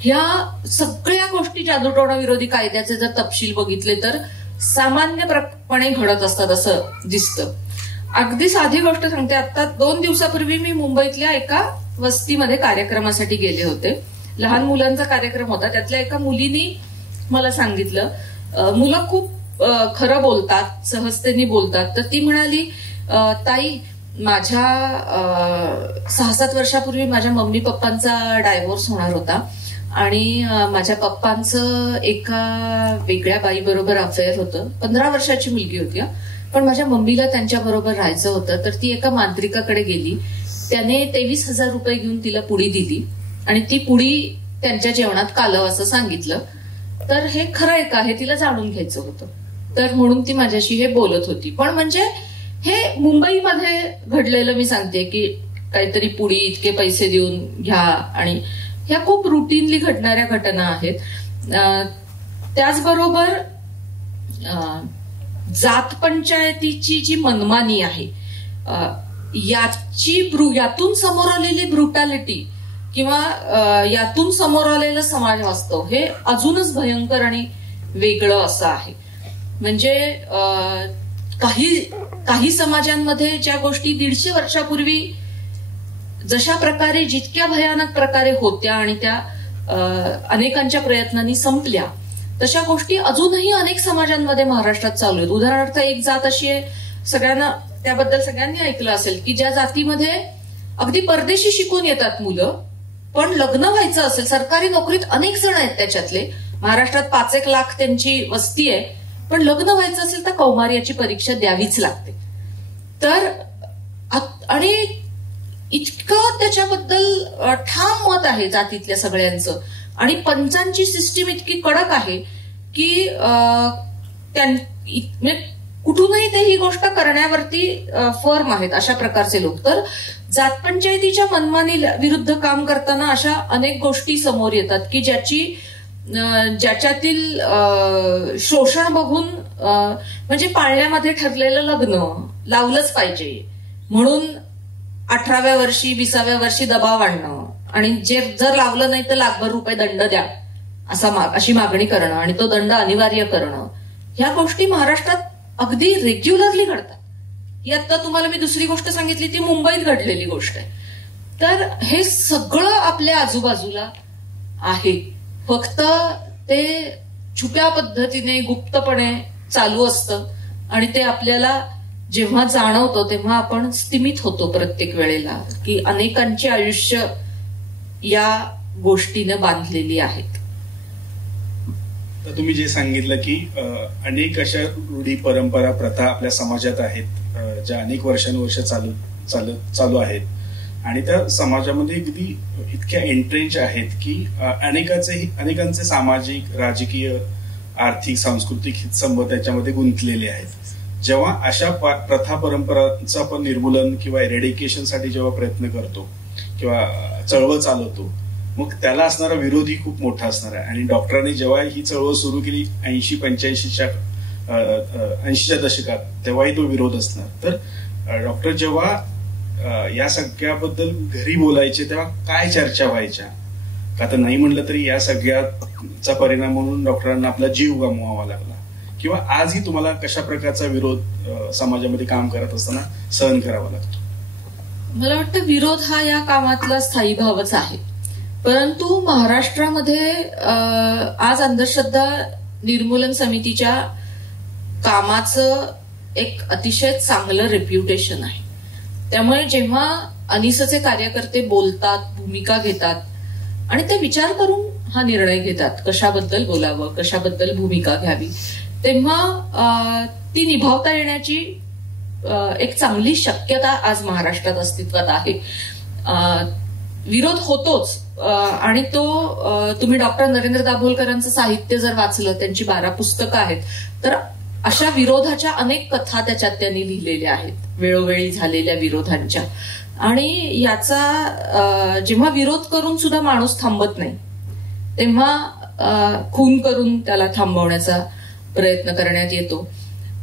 ह्या सगळ्या गोष्टी जादूटोणा विरोधी कायद्याचे जर तपशील बघितले तर सामान्यपणे घडत असतात असं दिसतं. अगदी साधी गोष्ट सांगते. आता 2 दिवसापूर्वी मी मुंबईतल्या एका वस्तीमध्ये कार्यक्रमासाठी गेले होते. लहान मुलांचा कार्यक्रम होता. त्यातल्या एका मुलीनी मला सांगितलं, मुलं खूप खरं बोलतात, सहजतेने बोलतात. तर ती म्हणाली, ताई, माझ्या 6-7 वर्षापूर्वी माझ्या मम्मी पप्पांचा डायव्होर्स होणार होता, आणि माझ्या पप्पांचं एका वेगळ्या बाईबरोबर अफेअर होतं. 15 वर्षाची मुलगी होती, पण माझ्या मम्मीला त्यांच्याबरोबर राहायचं होतं. तर ती एका मांत्रिकाकडे गेली. त्याने 23,000 रुपये घेऊन तिला पुडी दिली, आणि ती पुडी त्यांच्या जेवणात कालव असं सांगितलं. तर हे खरं आहे का हे तिला जाणून घ्यायचं होतं. तर म्हणून ती माझ्याशी हे बोलत होती. पण म्हणजे हे मुंबईमध्ये घडलेलं मी सांगते की काहीतरी पुडी इतके पैसे देऊन घ्या, आणि ह्या खूप रुटीनली घडणाऱ्या घटना आहेत. त्याचबरोबर जात पंचायतीची जी मनमानी आहे, यातून समोर आलेली ब्रुटॅलिटी किंवा यातून समोर आलेलं समाज वास्तव हे अजूनच भयंकर आणि वेगळं असं आहे. म्हणजे काही समाजांमध्ये ज्या गोष्टी 150 वर्षापूर्वी जशा प्रकारे जितक्या भयानक प्रकारे होत्या आणि त्या अनेकांच्या प्रयत्नांनी संपल्या, तशा गोष्टी अजूनही अनेक समाजांमध्ये महाराष्ट्रात चालू आहेत. उदाहरणार्थ एक जात अशी आहे, त्याबद्दल सगळ्यांनी ऐकलं असेल, की ज्या जातीमध्ये अगदी परदेशी शिकून येतात मुलं, पण लग्न व्हायचं असेल, सरकारी नोकरीत अनेक जण आहेत त्याच्यातले, महाराष्ट्रात 5-1 लाख त्यांची वस्ती आहे, पण लग्न व्हायचं असेल तर कौमार्याची परीक्षा द्यावीच लागते. तर आणि इतकं त्याच्याबद्दल ठाम मत आहे जातीतल्या सगळ्यांचं, आणि पंचांची सिस्टीम इतकी कडक आहे की कुठूनही ते ही गोष्ट करण्यावरती फर्म आहेत अशा प्रकारचे लोक. तर जात पंचायतीच्या मनमानी विरुद्ध काम करताना अशा अनेक गोष्टी समोर येतात की ज्याच्यातील शोषण बघून, म्हणजे पाळण्यामध्ये ठरलेलं लग्न लावलंच पाहिजे म्हणून 18व्या वर्षी 20व्या वर्षी दबाव आणणं, आणि जर लावलं नाही तर लाखभर रुपये दंड द्या अशी मागणी करणं, आणि तो दंड अनिवार्य करणं, ह्या गोष्टी महाराष्ट्रात अगदी रेग्युलरली घडतात. ही आता तुम्हाला मी दुसरी गोष्ट सांगितली ती मुंबईत घडलेली गोष्ट आहे. तर हे सगळं आपल्या आजूबाजूला आहे, फक्त ते छुप्या पद्धतीने गुप्तपणे चालू असतं, आणि ते आपल्याला जेव्हा जाणवतं तेव्हा आपण स्तिमित होतो प्रत्येक वेळेला की अनेकांची आयुष्य या गोष्टीने बांधलेली आहेत. तर तुम्ही जे सांगितलं की अनेक अशा रूढी परंपरा प्रथा आपल्या समाजात आहेत ज्या अनेक वर्षानुवर्ष चालू आहेत आणि त्या समाजामध्ये अगदी इतक्या एंट्रेंच आहेत की अनेकांचे सामाजिक, राजकीय, आर्थिक, सांस्कृतिक हितसंबंध त्याच्यामध्ये गुंतलेले आहेत. जेव्हा अशा प्रथा परंपरांचं आपण निर्मूलन किंवा एरेडिकेशनसाठी जेव्हा प्रयत्न करतो किंवा चळवळ चालवतो, मग त्याला असणारा विरोधी खूप मोठा असणार आहे. आणि डॉक्टरांनी जेव्हा ही चळवळ सुरू केली 80-85च्या दशकात, तेव्हाही तो विरोध असणार. तर डॉक्टर जेव्हा या सगळ्याबद्दल घरी बोलायचे तेव्हा काय चर्चा व्हायच्या? का तर नाही म्हणलं तरी या सगळ्याचा परिणाम म्हणून डॉक्टरांना आपला जीव गमवावा लागला, किंवा आजही तुम्हाला कशा प्रकारचा विरोध समाजामध्ये काम करत असताना सहन करावा लागतो? मला वाटतं विरोध हा या कामातला स्थायी भावच आहे. परंतु महाराष्ट्रामध्ये आज अंधश्रद्धा निर्मूलन समितीच्या कामाचं एक अतिशय चांगलं रेप्युटेशन आहे. त्यामुळे जेव्हा अनिसचे कार्यकर्ते बोलतात, भूमिका घेतात आणि ते विचार करून हा निर्णय घेतात कशाबद्दल बोलावं, कशाबद्दल भूमिका घ्यावी, तेव्हा ती निभावता येण्याची एक चांगली शक्यता आज महाराष्ट्रात अस्तित्वात आहे. विरोध होतोच आणि तो तुम्ही डॉक्टर नरेंद्र दाभोलकरांचं साहित्य जर वाचलं, त्यांची 12 पुस्तकं आहेत, तर अशा विरोधाच्या अनेक कथा त्याच्यात त्यांनी लिहिलेल्या आहेत, वेळोवेळी झालेल्या विरोधांच्या. आणि याचा जेव्हा विरोध करून सुद्धा माणूस थांबत नाही, तेव्हा खून करून त्याला थांबवण्याचा प्रयत्न करण्यात येतो.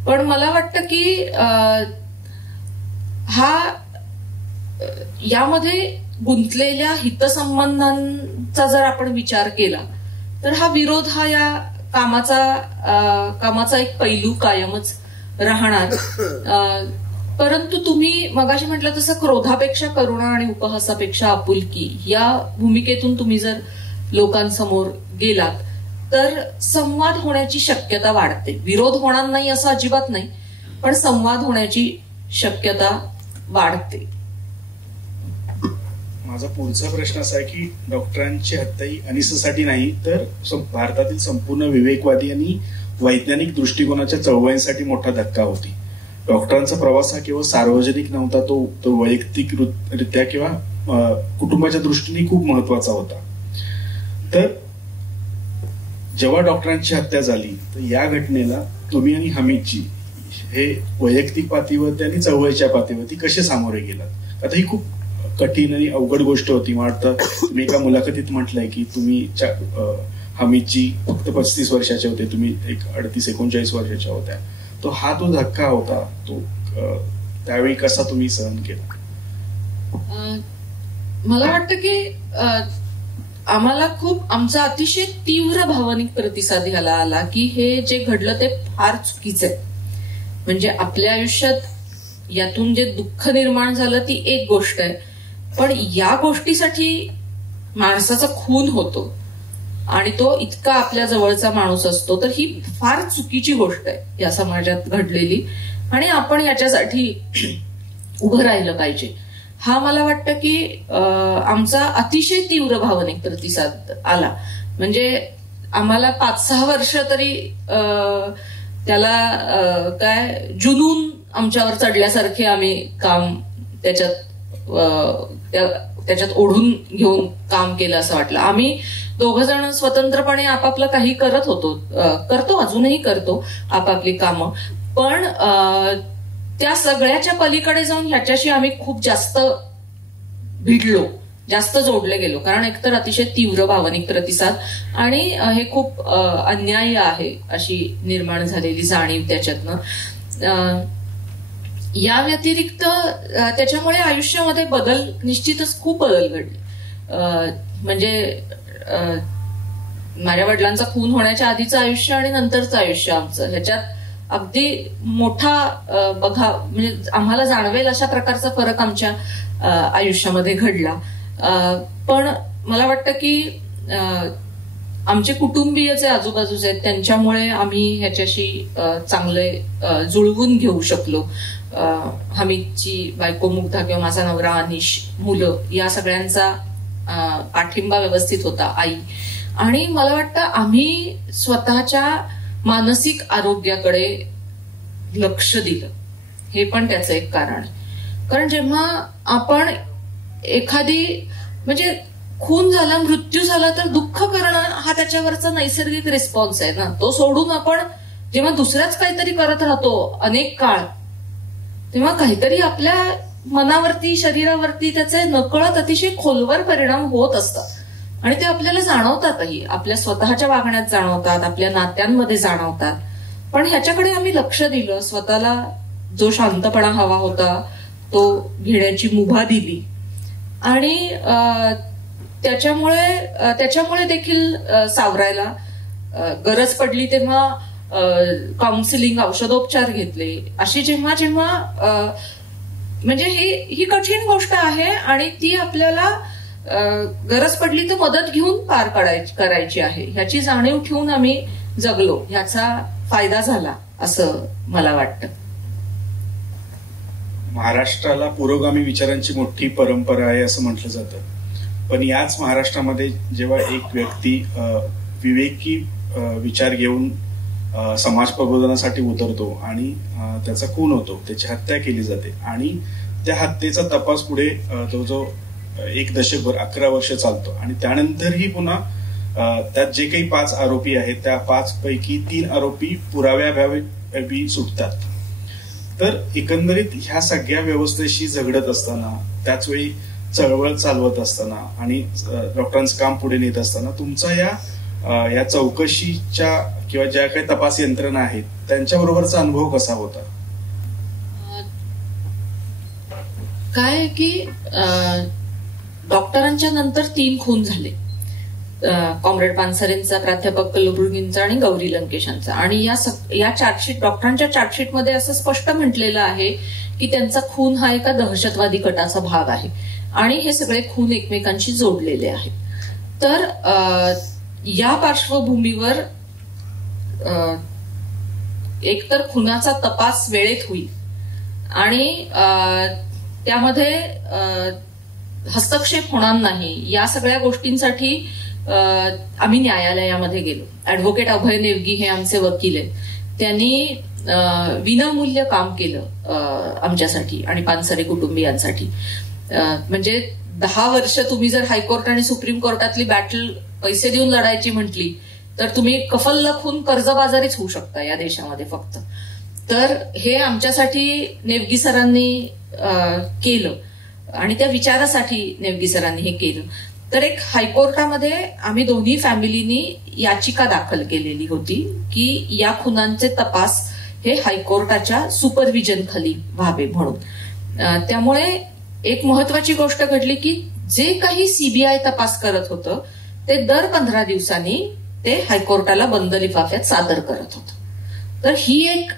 पण मला वाटतं की यामध्ये गुंतलेल्या हितसंबंधांचा जर आपण विचार केला तर हा विरोध हा या कामाचा एक पैलू कायमच राहणार. परंतु तुम्ही मगाशी म्हटलं तसं क्रोधापेक्षा करुणा आणि उपहासापेक्षा आपुलकी या भूमिकेतून तुम्ही जर लोकांसमोर गेलात तर संवाद होण्याची शक्यता वाढते. विरोध होणार नाही असं अजिबात नाही, पण संवाद होण्याची शक्यता वाढते. माझा पुढचा प्रश्न असा आहे की डॉक्टरांची हत्या ही अनिससाठी नाही तर भारतातील संपूर्ण विवेकवादी आणि वैज्ञानिक दृष्टिकोनाच्या चळवळींसाठी मोठा धक्का होती. डॉक्टरांचा प्रवास हा केवळ सार्वजनिक नव्हता, तो वैयक्तिकरित्या किंवा कुटुंबाच्या दृष्टीने खूप महत्वाचा होता. तर जेव्हा डॉक्टरांची हत्या झाली तर या घटनेला तुम्ही आणि हमीदजी हे वैयक्तिक पातळीवरती आणि चळवळीच्या पातळीवरती कसे सामोरे गेलात? आता ही खूप कठीण आणि अवघड गोष्ट होती. मला वाटतं तुम्ही एका मुलाखतीत म्हटलंय की तुम्ही हमीदजी फक्त 35 वर्षाचे होते, तुम्ही एक 38-39 वर्षाच्या होत्या. तो धक्का होता, तो त्यावेळी कसा तुम्ही सहन केला? मला वाटतं की आम्हाला आमचा अतिशय तीव्र भावनिक प्रतिसाद ह्याला आला की हे जे घडलं ते फार चुकीचं आहे. म्हणजे आपल्या आयुष्यात यातून जे दुःख निर्माण झालं ती एक गोष्ट आहे, पण या गोष्टीसाठी माणसाचा खून होतो आणि तो इतका आपल्या जवळचा माणूस असतो, तर ही फार चुकीची गोष्ट आहे या समाजात घडलेली आणि आपण याच्यासाठी उभं राहिलं पाहिजे. हा मला वाटतं की आमचा अतिशय तीव्र भावनिक प्रतिसाद आला. म्हणजे आम्हाला 5-6 वर्ष तरी त्याला काय जुनून आमच्यावर चढल्यासारखे आम्ही काम त्याच्यात ओढून घेऊन काम केलं असं वाटलं. आम्ही 2 जण स्वतंत्रपणे आपापलं काही करतो अजूनही करतो आपापली कामं, पण त्या सगळ्याच्या पलीकडे जाऊन ह्याच्याशी आम्ही खूप जास्त भिडलो, जास्त जोडले गेलो. कारण एकतर अतिशय तीव्र भावनिक प्रतिसाद आणि हे खूप अन्याय आहे अशी निर्माण झालेली जाणीव त्याच्यातनं. या व्यतिरिक्त त्याच्यामुळे आयुष्यामध्ये निश्चितच खूप बदल घडले. म्हणजे माझ्या वडिलांचा खून होण्याच्या आधीचं आयुष्य आणि नंतरचं आयुष्य आमचं, ह्याच्यात अगदी मोठा म्हणजे आम्हाला जाणवेल अशा प्रकारचा फरक आमच्या आयुष्यामध्ये घडला. पण मला वाटतं की आमचे कुटुंबीय जे आजूबाजूचे आहेत त्यांच्यामुळे आम्ही ह्याच्याशी चांगले जुळवून घेऊ शकलो. हमीदची बायको मुग्धा किंवा माझा नवरा अनिश, मुलं, या सगळ्यांचा पाठिंबा व्यवस्थित होता, आई. आणि मला वाटतं आम्ही स्वतःच्या मानसिक आरोग्याकडे लक्ष दिलं, हे पण त्याचं एक कारण आहे. कारण जेव्हा आपण एखादी म्हणजे खून झाला, मृत्यू झाला, तर दुःख करणं हा त्याच्यावरचा नैसर्गिक रिस्पॉन्स आहे ना. तो सोडून आपण जेव्हा दुसऱ्याच काहीतरी करत राहतो अनेक काळ, तेव्हा काहीतरी आपल्या मनावरती, शरीरावरती त्याचे नकळत अतिशय खोलवर परिणाम होत असतात आणि ते आपल्याला जाणवतातही. आपल्या स्वतःच्या वागण्यात जाणवतात, आपल्या नात्यांमध्ये जाणवतात. पण ह्याच्याकडे आम्ही लक्ष दिलं, स्वतःला जो शांतपणा हवा होता तो घेण्याची मुभा दिली आणि त्याच्यामुळे देखील सावरायला गरज पडली तेव्हा काउन्सिलिंग, औषधोपचार घेतले. अशी जेव्हा जेव्हा म्हणजे ही कठीण गोष्ट आहे आणि ती आपल्याला गरज पडली तर मदत घेऊन पार करायची आहे, ह्याची जाणीव ठेवून आम्ही जगलो. ह्याचा फायदा झाला असं मला वाटतं. महाराष्ट्राला पुरोगामी विचारांची मोठी परंपरा आहे असं म्हटलं जातं. पण याच महाराष्ट्रामध्ये जेव्हा एक व्यक्ती विवेकी विचार घेऊन समाज प्रबोधनासाठी उतरतो आणि त्याचा खून होतो, त्याची हत्या केली जाते आणि त्या हत्येचा तपास पुढे जवळजवळ 1 दशकभर 11 वर्ष चालतो आणि त्यानंतरही पुन्हा त्यात जे काही 5 आरोपी आहेत त्या 5 पैकी 3 आरोपी पुराव्याअभावी सुटतात. तर एकंदरीत ह्या सगळ्या व्यवस्थेशी झगडत असताना, त्याच वेळी चळवळ चालवत असताना आणि डॉक्टरांचं काम पुढे नेत असताना तुमचा या चौकशीच्या किंवा ज्या काही तपास यंत्रणा आहेत त्यांच्याबरोबरचा अनुभव कसा होता? काय की डॉक्टरांच्या नंतर 3 खून झाले, कॉम्रेड पानसरेंचा, प्राध्यापक कलबुर्गींचा आणि गौरी लंकेशांचा. आणि या चार्जशीट, डॉक्टरांच्या चार्जशीटमध्ये असं स्पष्ट म्हटलेलं आहे की त्यांचा खून हा एका दहशतवादी गटाचा भाग आहे आणि हे सगळे खून एकमेकांशी जोडलेले आहेत. तर या पार्श्वभूमीवर एकतर खुनाचा तपास वेळेत होईल आणि त्यामध्ये हस्तक्षेप होणार नाही, या सगळ्या गोष्टींसाठी आम्ही न्यायालयामध्ये गेलो. ऍडव्होकेट अभय नेवगी हे आमचे वकील आहेत, त्यांनी विनामूल्य काम केलं आमच्यासाठी आणि पानसरे कुटुंबियांसाठी. म्हणजे 10 वर्ष तुम्ही जर हायकोर्ट आणि सुप्रीम कोर्टातली बॅटल पैसे देऊन लढायची म्हटली तर तुम्ही कफल लखून कर्जबाजारीच होऊ शकता या देशामध्ये फक्त. तर हे आमच्यासाठी नेवगी सरांनी केलं आणि त्या विचारासाठी नेवगी सरांनी हे केलं. तर एक हायकोर्टामध्ये आम्ही दोन्ही फॅमिलीनी याचिका दाखल केलेली होती की या खुनांचे तपास हे हायकोर्टाच्या सुपरविजन खाली व्हावे म्हणून. त्यामुळे एक महत्वाची गोष्ट घडली की जे काही सीबीआय तपास करत होतं ते दर 15 दिवसांनी ते हायकोर्टाला बंद लिफाफ्यात सादर करत होतं. तर ही एक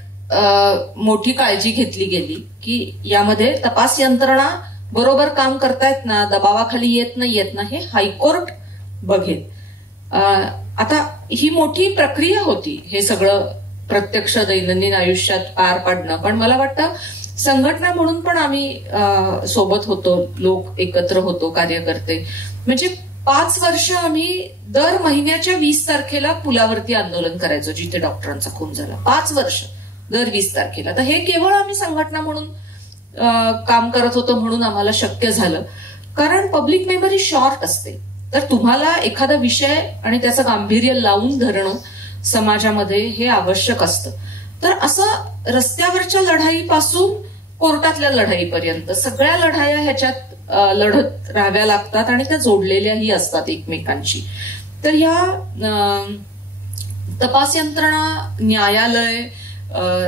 मोठी काळजी घेतली गेली की यामध्ये तपास यंत्रणा बरोबर काम करतायत ना, दबावाखाली येत ना हे हायकोर्ट बघेल. आता ही मोठी प्रक्रिया होती हे सगळं प्रत्यक्ष दैनंदिन आयुष्यात पार पाडणं. पण मला वाटतं संघटना म्हणून पण आम्ही सोबत होतो, लोक एकत्र होतो, कार्यकर्ते. म्हणजे 5 वर्ष आम्ही दर महिन्याच्या 20 तारखेला पुलावरती आंदोलन करायचो जिथे डॉक्टरांचा खून झाला. 5 वर्ष दर 20 तारखेला. तर हे केवळ आम्ही संघटना म्हणून काम करत होतो म्हणून आम्हाला शक्य झालं. कारण पब्लिक मेमरी शॉर्ट असते, तर तुम्हाला एखादा विषय आणि त्याचं गांभीर्य लावून धरणं समाजामध्ये हे आवश्यक असतं. तर असं रस्त्यावरच्या लढाईपासून कोर्टातल्या लढाईपर्यंत सगळ्या लढाया ह्याच्यात लढत राहाव्या लागतात आणि त्या जोडलेल्याही असतात एकमेकांशी. तर या तपास यंत्रणा, न्यायालय,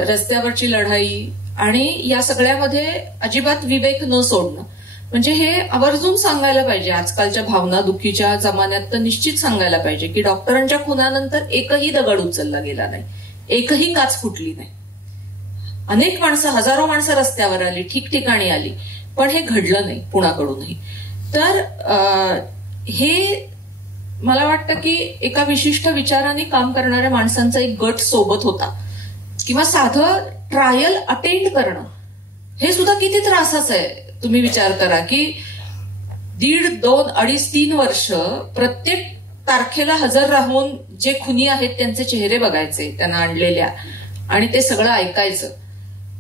रस्त्यावरची लढाई आणि या सगळ्यामध्ये अजिबात विवेक न सोडणं, म्हणजे हे आवर्जून सांगायला पाहिजे. आजकालच्या भावना दुखीच्या जमान्यात तर निश्चित सांगायला पाहिजे की डॉक्टरांच्या खुनानंतर एकही दगड उचलला गेला नाही, एकही काच फुटली नाही. अनेक माणसं, हजारो माणसं रस्त्यावर आली, ठिकठिकाणी आली, पण हे घडलं नाही कुणाकडूनही. तर हे मला वाटतं की एका विशिष्ट विचाराने काम करणाऱ्या माणसांचा एक गट सोबत होता, किंवा साधं ट्रायल अटेंड करणं हे सुद्धा किती त्रासाचं आहे. तुम्ही विचार करा की 1.5, 2, 2.5, 3 वर्ष प्रत्येक तारखेला हजर राहून जे खुनी आहेत त्यांचे चेहरे बघायचे, त्यांना आणलेल्या, आणि ते सगळं ऐकायचं.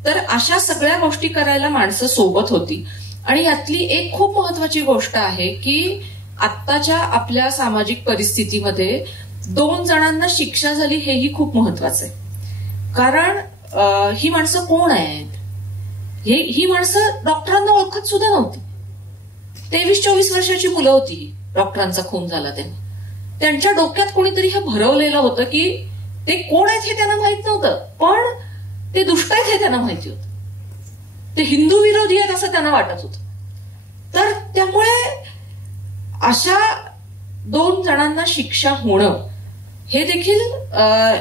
तर अशा सगळ्या गोष्टी करायला माणसं सोबत होती. आणि यातली एक खूप महत्वाची गोष्ट आहे की आत्ताच्या आपल्या सामाजिक परिस्थितीमध्ये 2 जणांना शिक्षा झाली हेही खूप महत्वाचं आहे. कारण ही माणसं कोण आहेत? ही माणसं डॉक्टरांना ओळखत सुद्धा नव्हती. 23-24 वर्षाची मुलं होती डॉक्टरांचा खून झाला तेव्हा. त्यांच्या डोक्यात कोणीतरी हे भरवलेलं होतं की ते कोण आहेत हे त्यांना माहित नव्हतं, पण ते दुष्ट आहेत हे त्यांना माहिती होतं. ते हिंदू विरोधी आहेत असं त्यांना वाटत होतं. तर त्यामुळे अशा 2 जणांना शिक्षा होणं हे देखील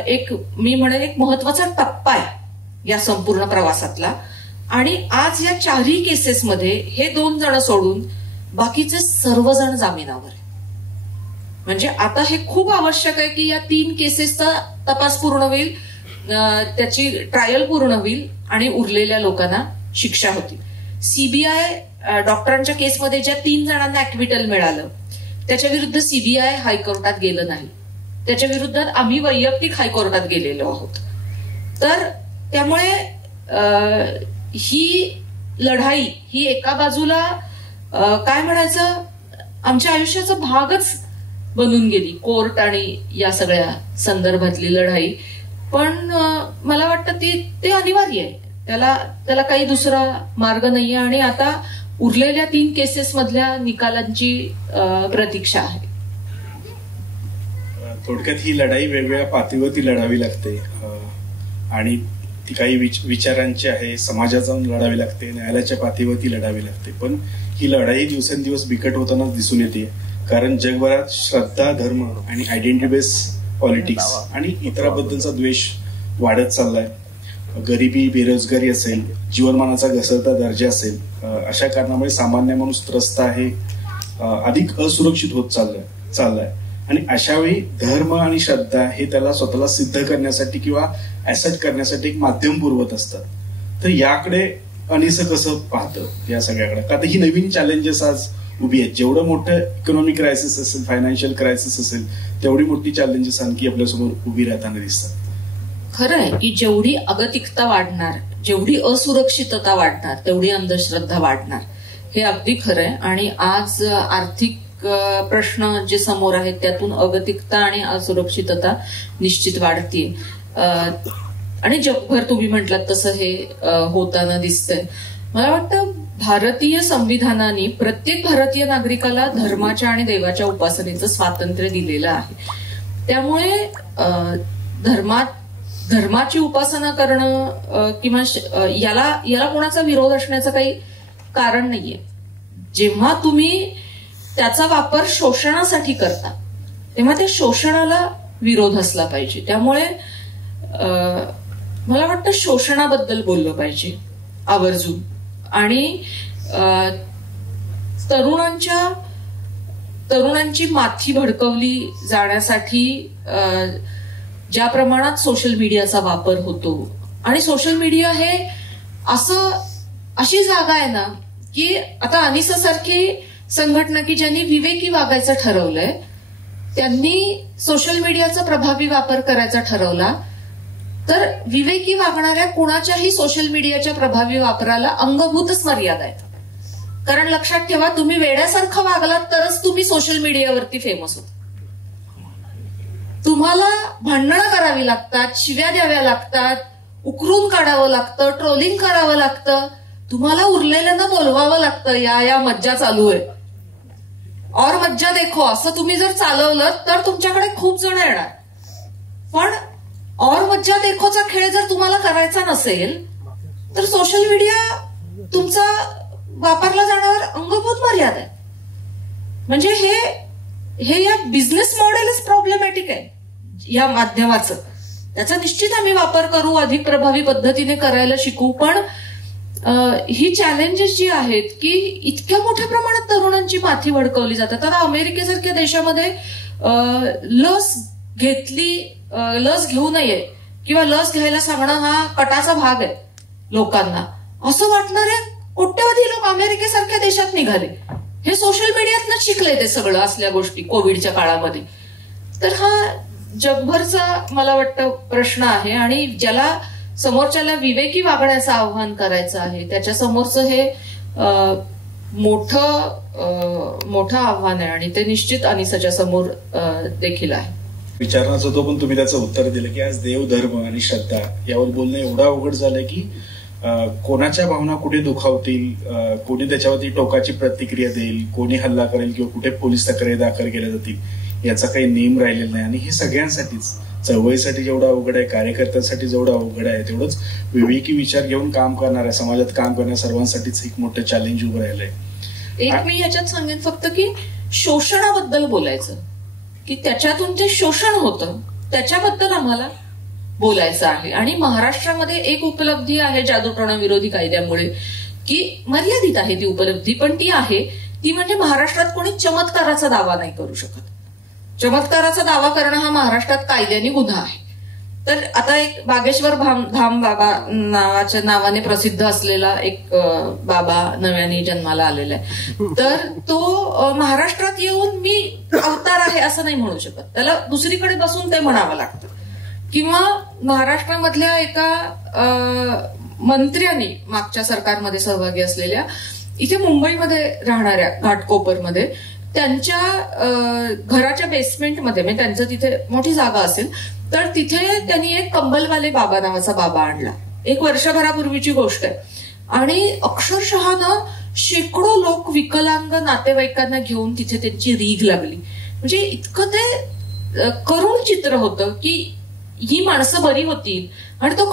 एक मी म्हणेन एक महत्वाचा टप्पा आहे या संपूर्ण प्रवासातला. आणि आज या 4ही केसेसमध्ये हे 2 जण सोडून बाकीचे सर्वजण जामिनावर आहे. म्हणजे आता हे खूप आवश्यक आहे की या 3 केसेसचा तपास पूर्ण होईल, त्याची ट्रायल पूर्ण होईल आणि उरलेल्या लोकांना शिक्षा होती. सीबीआय डॉक्टरांच्या केसमध्ये ज्या 3 जणांना ऍक्विटल मिळालं त्याच्या विरुद्ध सीबीआय हायकोर्टात गेलं नाही. त्याच्या विरुद्धात आम्ही वैयक्तिक हायकोर्टात गेलेलो आहोत. तर त्यामुळे ही लढाई ही एका बाजूला काय म्हणायचं आमच्या आयुष्याचा भागच बनून गेली, कोर्ट आणि या सगळ्या संदर्भातली लढाई. पण मला वाटतं ते अनिवार्य आहे, त्याला काही दुसरा मार्ग नाहीये. आणि आता उरलेल्या 3 केसेस मधल्या निकालांची प्रतीक्षा आहे. थोडक्यात ही लढाई वेगवेगळ्या पातळीवरती लढावी लागते आणि ती काही विचारांची आहे, समाजाचा लढावी लागते, न्यायालयाच्या पातळीवरती लढावी लागते. पण ही लढाई दिवसेंदिवस बिकट होताना दिसून येते. कारण जगभरात श्रद्धा, धर्म आणि आयडेंटिटी बेस पॉलिटिक्स आणि इतरांबद्दलचा द्वेष वाढत चाललाय. गरिबी, बेरोजगारी असेल, जीवनमानाचा घसरता दर्जा असेल, अशा कारणामुळे सामान्य माणूस त्रस्त आहे, अधिक असुरक्षित होत चाललाय. आणि अशावेळी धर्म आणि श्रद्धा हे त्याला स्वतःला सिद्ध करण्यासाठी किंवा ऍसेट करण्यासाठी एक माध्यम पुरवत असतात. तर याकडे अनिसं कसं पाहतं या सगळ्याकडे? का तर ही नवीन चॅलेंजेस आज उभी आहेत. जेवढं मोठं इकॉनॉमिक क्रायसिस असेल, फायनान्शियल क्रायसिस असेल, तेवढी मोठी चॅलेंजेस आणखी आपल्यासमोर उभी राहताना दिसतात. खरं आहे की जेवढी अगतिकता वाढणार, जेवढी असुरक्षितता वाढणार, तेवढी अंधश्रद्धा वाढणार, हे अगदी खरं आहे. आणि आज आर्थिक प्रश्न जे समोर आहेत त्यातून अगतिकता आणि असुरक्षितता निश्चित वाढतीये. आणि जगभर तुम्ही म्हटलात तसं हे होताना दिसतंय. मला वाटतं भारतीय संविधानाने प्रत्येक भारतीय नागरिकाला धर्माच्या आणि देवाच्या उपासनेचं स्वातंत्र्य दिलेलं आहे. त्यामुळे धर्माची उपासना करणं किंवा याला कोणाचा विरोध असण्याचं काही कारण नाहीये. जेव्हा तुम्ही त्याचा वापर शोषणासाठी करता तेव्हा त्या शोषणाला विरोध असला पाहिजे. त्यामुळे मला वाटतं शोषणाबद्दल बोललं पाहिजे आवर्जून. आणि तरुणांची माथी भडकवली जाण्यासाठी ज्या प्रमाणात सोशल मीडियाचा वापर होतो, आणि सोशल मीडिया हे अशी जागा आहे ना की आता अनिसा सारखी संघटना की ज्यांनी विवेकी वागायचं ठरवलंय त्यांनी सोशल मीडियाचा प्रभावी वापर करायचा ठरवला. तर विवेकी वागणाऱ्या कुणाच्याही सोशल मीडियाच्या प्रभावी वापराला अंगभूतच मर्यादा आहेत. कारण लक्षात ठेवा, तुम्ही वेड्यासारखं वागलात तरच तुम्ही सोशल मीडियावरती फेमस होता. तुम्हाला भांडणं करावी लागतात, शिव्या द्याव्या लागतात, उकरून काढावं लागतं, ट्रोलिंग करावं लागतं, तुम्हाला उरलेल्यांना बोलवावं लागतं, या मज्जा चालू आहे, और मज्जा देखो असं तुम्ही जर चालवलं तर तुमच्याकडे खूप जण येणार. पण और मज्जा देखोचा खेळ जर तुम्हाला करायचा नसेल तर सोशल मीडिया तुमचा वापरला जाणारा अंगभूत मर्यादा आहे. म्हणजे हे या बिझनेस मॉडेलच प्रॉब्लेमॅटिक आहे या माध्यमाचं. त्याचा निश्चित आम्ही वापर करू, अधिक प्रभावी पद्धतीने करायला शिकू. पण ही चॅलेंजेस जी आहेत की इतक्या मोठ्या प्रमाणात तरुणांची माथी भडकवली जातात. आता अमेरिकेसारख्या देशामध्ये लस घेऊ नये किंवा लस घ्यायला सांगणं हा कटाचा भाग आहे लोकांना, असं वाटणारे कोट्यवधी लोक अमेरिकेसारख्या देशात निघाले. हे सोशल मीडियातनंच शिकले ते सगळं असल्या गोष्टी कोविडच्या काळामध्ये. तर हा जगभरचा मला वाटतं प्रश्न आहे, आणि ज्याला समोरच्याला विवेकी वागण्याचं आव्हान करायचं आहे त्याच्या समोरचं हे मोठं आव्हान आहे, आणि ते निश्चित अनिसाच्या समोर देखील आहे. विचारण्याचा होतो पण तुम्ही त्याचं उत्तर दिलं की आज देव, धर्म आणि श्रद्धा यावर बोलणं एवढं अवघड झालंय की कोणाच्या भावना कुठे दुखावतील, कोणी त्याच्यावरती टोकाची प्रतिक्रिया देईल, कोणी हल्ला करेल किंवा कुठे पोलीस तक्रारी दाखल केल्या जातील याचा काही नेम राहिलेला नाही. आणि हे सगळ्यांसाठीच, चळवळीसाठी जेवढं अवघड आहे, कार्यकर्त्यांसाठी जेवढं अवघड आहे, तेवढंच विवेकी विचार घेऊन काम करणाऱ्या, समाजात काम करणाऱ्या सर्वांसाठीच एक मोठं चॅलेंज उभं राहिलंय. एक मी याच्यात सांगेन फक्त की शोषणाबद्दल बोलायचं, की त्याच्यातून जे शोषण होतं त्याच्याबद्दल आम्हाला बोलायचं आहे. आणि महाराष्ट्रामध्ये एक उपलब्धी आहे जादूटोणा विरोधी कायद्यामुळे, की मर्यादित आहे ती उपलब्धी, पण ती आहे ती म्हणजे महाराष्ट्रात कोणी चमत्काराचा दावा नाही करू शकत. चमत्काराचा दावा करणं हा महाराष्ट्रात कायद्याने गुन्हा आहे. तर आता एक बागेश्वर धाम बाबा नावाने प्रसिद्ध असलेला एक बाबा नव्याने जन्माला आलेला आहे. तर तो महाराष्ट्रात येऊन मी अवतार आहे असं नाही म्हणू शकत, त्याला दुसरीकडे बसून ते म्हणावं लागतं. किंवा महाराष्ट्रामधल्या एका मंत्र्यांनी मागच्या सरकारमध्ये सहभागी असलेल्या इथे मुंबईमध्ये राहणाऱ्या घाटकोपरमध्ये त्यांच्या घराच्या बेसमेंटमध्ये, म्हणजे त्यांचं तिथे मोठी जागा असेल तर तिथे त्यांनी एक कंबलवाले बाबा नावाचा बाबा आणला. 1 वर्षभरापूर्वीची गोष्ट आहे. आणि अक्षरशः ना शेकडो लोक विकलांग नातेवाईकांना घेऊन तिथे त्यांची रीघ लागली. म्हणजे इतकं ते करुण चित्र होतं की ही माणसं बरी होतील. आणि तो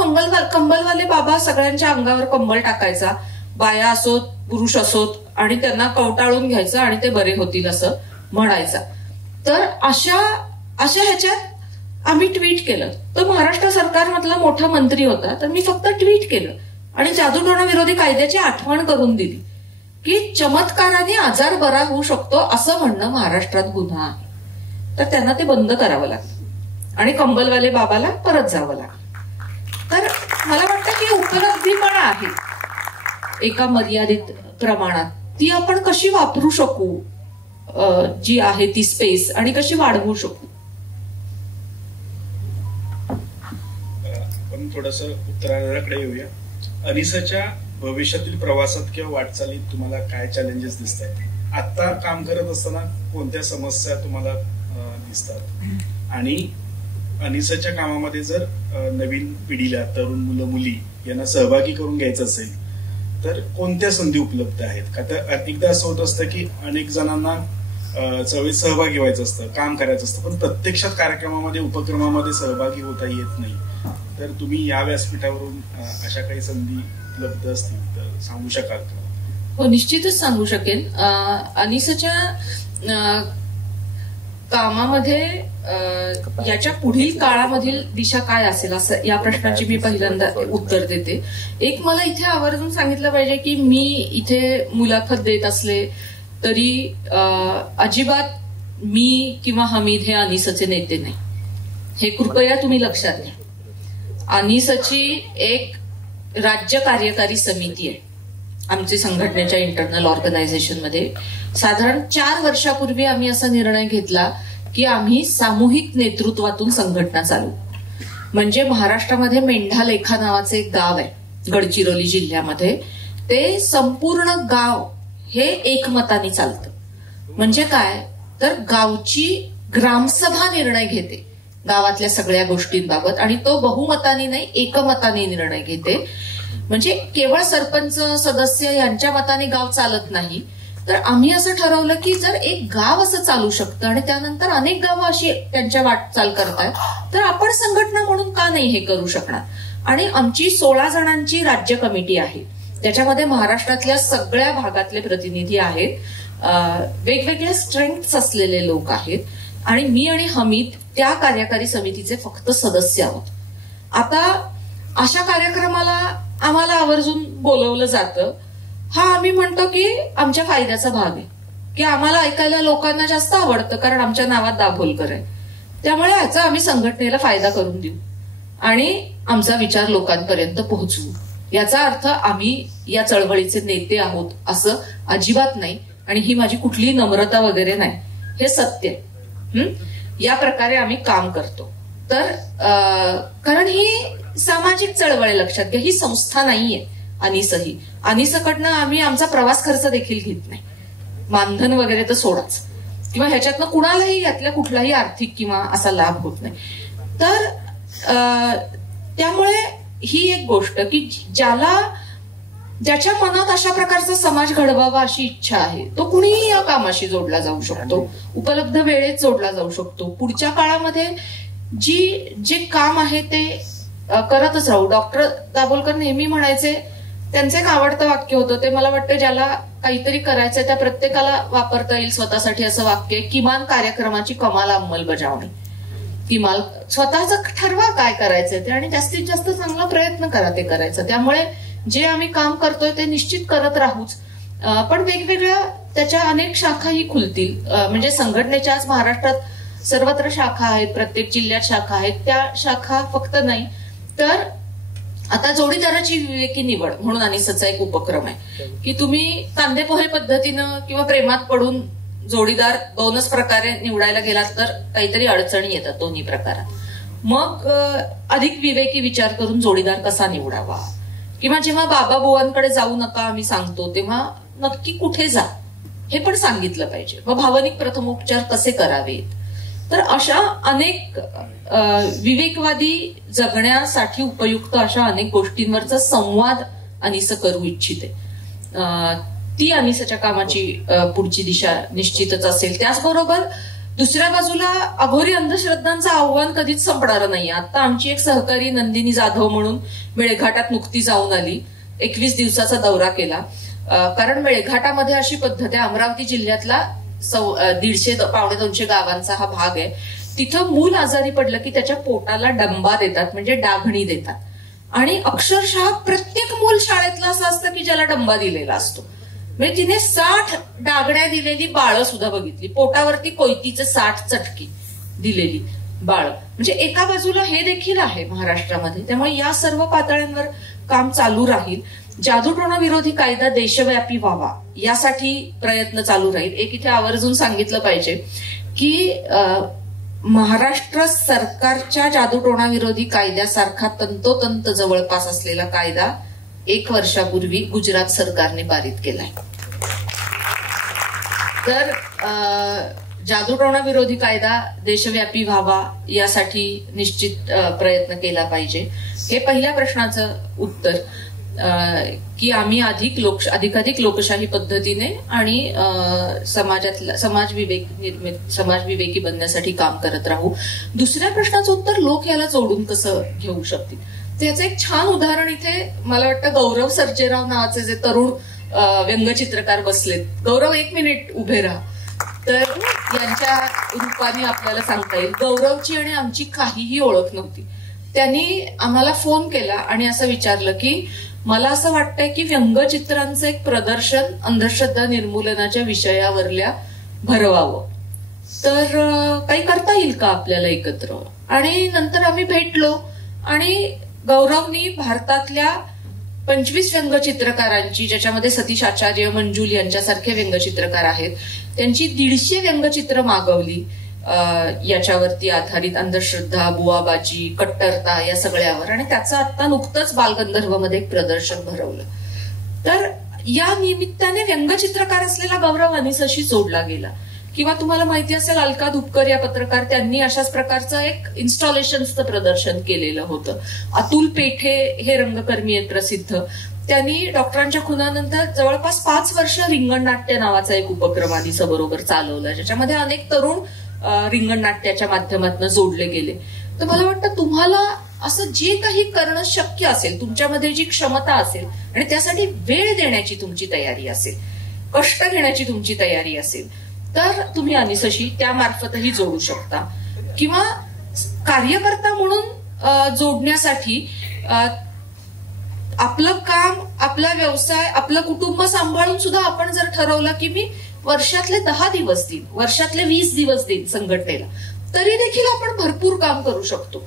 कंबलवाले बाबा सगळ्यांच्या अंगावर कंबल टाकायचा, बाया असोत पुरुष असोत, आणि त्यांना कवटाळून घ्यायचं आणि ते बरे होतील असं म्हणायचा. तर अशा ह्याच्यात आम्ही ट्विट केलं. तो महाराष्ट्र सरकारमधला मोठा मंत्री होता, तर मी फक्त ट्विट केलं आणि जादूटोणा विरोधी कायद्याची आठवण करून दिली की चमत्काराने आजार बरा होऊ शकतो असं म्हणणं महाराष्ट्रात गुन्हा आहे. तर त्यांना ते बंद करावं लागलं आणि कंबलवाले बाबाला परत जावं लागलं. तर मला वाटतं की उपलब्धी पण आहे एका मर्यादित प्रमाणात, ती आपण कशी वापरू शकू, जी आहे ती स्पेस, आणि कशी वाढवू शकू. आपण थोडस उत्तराकडे येऊया. अनिसाच्या भविष्यातील प्रवासात किंवा वाटचालीत तुम्हाला काय चॅलेंजेस दिसत आहेत? आता काम करत असताना कोणत्या समस्या तुम्हाला दिसतात? आणि अनिसाच्या कामामध्ये जर नवीन पिढीला, तरुण मुलं मुली यांना सहभागी करून घ्यायचं असेल तर कोणत्या संधी उपलब्ध आहेत? का तर अनेकदा असं होत असतं की अनेक जणांना चळवळीत सहभागी व्हायचं असतं, काम करायचं असतं, पण प्रत्यक्षात कार्यक्रमामध्ये, उपक्रमामध्ये सहभागी होता येत नाही. तर तुम्ही या व्यासपीठावरून अशा काही संधी उपलब्ध असतील तर सांगू शकाल का? हो, निश्चितच सांगू शकेन. अनिसाच्या कामामध्ये याच्या पुढील काळामधील दिशा काय असेल असं या प्रश्नाची मी पहिल्यांदा उत्तर देते. एक मला इथे आवर्जून सांगितलं पाहिजे की मी इथे मुलाखत देत असले तरी अजिबात मी किंवा हमीद हे अनिसाचे नेते नाही, हे कृपया तुम्ही लक्षात घ्या. अनिसाची एक राज्य कार्यकारी समिती आहे आमच्या संघटनेच्या इंटरनल ऑर्गनायझेशनमध्ये. साधारण 4 वर्षापूर्वी आम्ही असा निर्णय घेतला की आम्ही सामूहिक नेतृत्वातून संघटना चालू. म्हणजे महाराष्ट्रामध्ये मेंढालेखा नावाचे एक गाव आहे गडचिरोली जिल्ह्यामध्ये, ते संपूर्ण गाव हे एकमताने चालतं. म्हणजे काय तर गावची ग्रामसभा निर्णय घेते गावातल्या सगळ्या गोष्टींबाबत, आणि तो बहुमताने नाही एकमताने निर्णय घेते. म्हणजे केवळ सरपंच सदस्य यांच्या मताने गाव चालत नाही. तर आम्ही असं ठरवलं की जर एक गाव असं चालू शकतं आणि त्यानंतर अनेक गावं अशी त्यांच्या वाटचाल करतायत, तर आपण संघटना म्हणून का नाही हे करू शकणार. आणि आमची 16 जणांची राज्य कमिटी आहे, त्याच्यामध्ये महाराष्ट्रातल्या सगळ्या भागातले प्रतिनिधी आहेत, वेगवेगळे स्ट्रेंथ्स असलेले लोक आहेत, आणि मी आणि हमीद त्या कार्यकारी समितीचे फक्त सदस्य आहोत. आता अशा कार्यक्रमाला आम्हाला आवर्जून बोलवलं जातं. हा आम्ही म्हणतो की आमच्या फायद्याचा भाग आहे, की आम्हाला ऐकायला लोकांना जास्त आवडतं कारण आमच्या नावात दाभोलकर आहे. त्यामुळे ह्याचा आम्ही संघटनेला फायदा करून देऊ आणि आमचा विचार लोकांपर्यंत पोहोचवू. याचा अर्थ आम्ही या चळवळीचे नेते आहोत असं अजिबात नाही, आणि ही माझी कुठलीही नम्रता वगैरे नाही, हे सत्य. या प्रकारे आम्ही काम करतो. तर कारण ही सामाजिक चळवळ आहे, लक्षात घ्या. ही संस्था नाहीये अनिसही. अनिसकडनं आम्ही आमचा प्रवास खर्च देखील घेत नाही, मानधन वगैरे तर सोडाच, किंवा ह्याच्यातनं कुणालाही यातल्या कुठलाही आर्थिक किंवा असा लाभ होत नाही. तर त्यामुळे ही एक गोष्ट की ज्याच्या मनात अशा प्रकारचा समाज घडवावा अशी इच्छा आहे, तो कुणीही या कामाशी जोडला जाऊ शकतो, उपलब्ध वेळेत जोडला जाऊ शकतो. पुढच्या काळामध्ये जे काम आहे ते करतच राहू. डॉक्टर दाभोलकर नेहमी म्हणायचे, त्यांचं एक आवडतं वाक्य होतं, ते मला वाटतं ज्याला काहीतरी करायचंय त्या प्रत्येकाला वापरता येईल स्वतःसाठी असं वाक्य, किमान कार्यक्रमाची कमाल अंमलबजावणी. किमान स्वतःच ठरवा काय करायचंय ते, आणि जास्तीत जास्त चांगला प्रयत्न करा ते करायचं. त्यामुळे जे आम्ही काम करतोय ते निश्चित करत राहूच, पण वेगवेगळ्या त्याच्या अनेक शाखाही खुलतील. म्हणजे संघटनेच्या आज महाराष्ट्रात सर्वत्र शाखा आहेत, प्रत्येक जिल्ह्यात शाखा आहेत. त्या शाखा फक्त नाही तर आता जोडीदाराची विवेकी निवड म्हणून अनिसचा एक उपक्रम आहे की तुम्ही कांदे पोहे पद्धतीनं किंवा प्रेमात पडून जोडीदार दोनच प्रकारे निवडायला गेलात तर काहीतरी अडचणी येतात दोन्ही प्रकारात. मग अधिक विवेकी विचार करून जोडीदार कसा निवडावा, किंवा जेव्हा बाबा बुवांकडे जाऊ नका आम्ही सांगतो तेव्हा नक्की कुठे जा हे पण सांगितलं पाहिजे. मग भावनिक प्रथमोपचार कसे करावेत. तर अशा अनेक विवेकवादी जगण्यासाठी उपयुक्त अशा अनेक गोष्टींवरचा संवाद अनिस करू इच्छिते. ती अनिसच्या कामाची पुढची दिशा निश्चितच असेल. त्याचबरोबर दुसऱ्या बाजूला अघोरी अंधश्रद्धांचं आव्हान कधीच संपणार नाही. आता आमची एक सहकारी नंदिनी जाधव म्हणून मेळघाटात नुकती जाऊन आली, 21 दिवसाचा दौरा केला. कारण मेळघाटामध्ये अशी पद्धत आहे, अमरावती जिल्ह्यातला 150-200 गावांचा हा भाग आहे. तिथं मूल आजारी पडलं की त्याच्या पोटाला डंबा देतात, म्हणजे डाघणी देतात. आणि अक्षरशः प्रत्येक मूल शाळेतलं असं असतं की ज्याला डंबा दिलेला असतो. म्हणजे तिने 60 डागण्या दिलेली बाळं सुद्धा बघितली, पोटावरती कोयतीचे 60 चटकी दिलेली बाळं. म्हणजे एका बाजूला हे देखील आहे महाराष्ट्रामध्ये. त्यामुळे या सर्व पातळ्यांवर काम चालू राहील. जादूटोणा विरोधी कायदा देशव्यापी व्हावा यासाठी प्रयत्न चालू राहील. एक इथे आवर्जून सांगितलं पाहिजे की महाराष्ट्र सरकारच्या जादूटोणा विरोधी कायद्यासारखा तंतोतंत जवळपास असलेला कायदा 1 वर्षापूर्वी गुजरात सरकारने पारित केलाय. तर जादूटोणा विरोधी कायदा देशव्यापी व्हावा यासाठी निश्चित प्रयत्न केला पाहिजे. हे पहिल्या प्रश्नाचं उत्तर की आम्ही अधिकाधिक लोकशाही पद्धतीने आणि समाज विवेकी बनण्यासाठी काम करत राहू. दुसऱ्या प्रश्नाचं उत्तर लोक याला जोडून कसं घेऊ शकतील त्याचं एक छान उदाहरण इथे मला वाटतं गौरव सर्जेराव नावाचे जे तरुण व्यंगचित्रकार बसलेत. गौरव 1 मिनिट उभे राहा. तर यांच्या रूपाने आपल्याला सांगता येईल, गौरवची आणि आमची काहीही ओळख नव्हती. त्यांनी आम्हाला फोन केला आणि असं विचारलं की मला असं वाटतंय की व्यंगचित्रांचं एक प्रदर्शन अंधश्रद्धा निर्मूलनाच्या विषयावरल्या भरवावं, तर काही करता येईल का आपल्याला एकत्र. आणि नंतर आम्ही भेटलो आणि गौरवनी भारतातल्या 25 व्यंगचित्रकारांची, ज्याच्यामध्ये सतीश आचार्य, मंजुल यांच्यासारखे व्यंगचित्रकार आहेत, त्यांची 150 व्यंगचित्र मागवली. याच्यावरती आधारित अंधश्रद्धा, बुवाबाजी, कट्टरता या सगळ्यावर. आणि त्याचं आता नुकतंच बालगंधर्वमध्ये एक प्रदर्शन भरवलं. तर या निमित्ताने व्यंगचित्रकार असलेला गौरव अनिसशी जोडला गेला. किंवा तुम्हाला माहिती असेल अलका धुपकर या पत्रकार, त्यांनी अशाच प्रकारचं एक इन्स्टॉलेशनचं प्रदर्शन केलेलं होतं. अतुल पेठे हे रंगकर्मी आहेत प्रसिद्ध, त्यांनी डॉक्टरांच्या खुनानंतर जवळपास 5 वर्ष रिंगण नाट्य नावाचा एक उपक्रम अनिसबरोबर चालवला, ज्याच्यामध्ये अनेक तरुण रिंगण नाट्याच्या माध्यमातून जोडले गेले. तर मला वाटतं तुम्हाला असं जे काही करणं शक्य असेल, तुमच्यामध्ये जी क्षमता असेल आणि त्यासाठी वेळ देण्याची तुमची तयारी असेल, कष्ट घेण्याची तुमची तयारी असेल, तर तुम्ही अनिसशी त्यामार्फतही जोडू शकता. किंवा कार्यकर्ता म्हणून जोडण्यासाठी आपलं काम, आपला व्यवसाय, आपलं कुटुंब सांभाळून सुद्धा आपण जर ठरवलं की मी वर्षातले 10 दिवस देईन, वर्षातले 20 दिवस देईन संघटनेला, तरी देखील आपण भरपूर काम करू शकतो.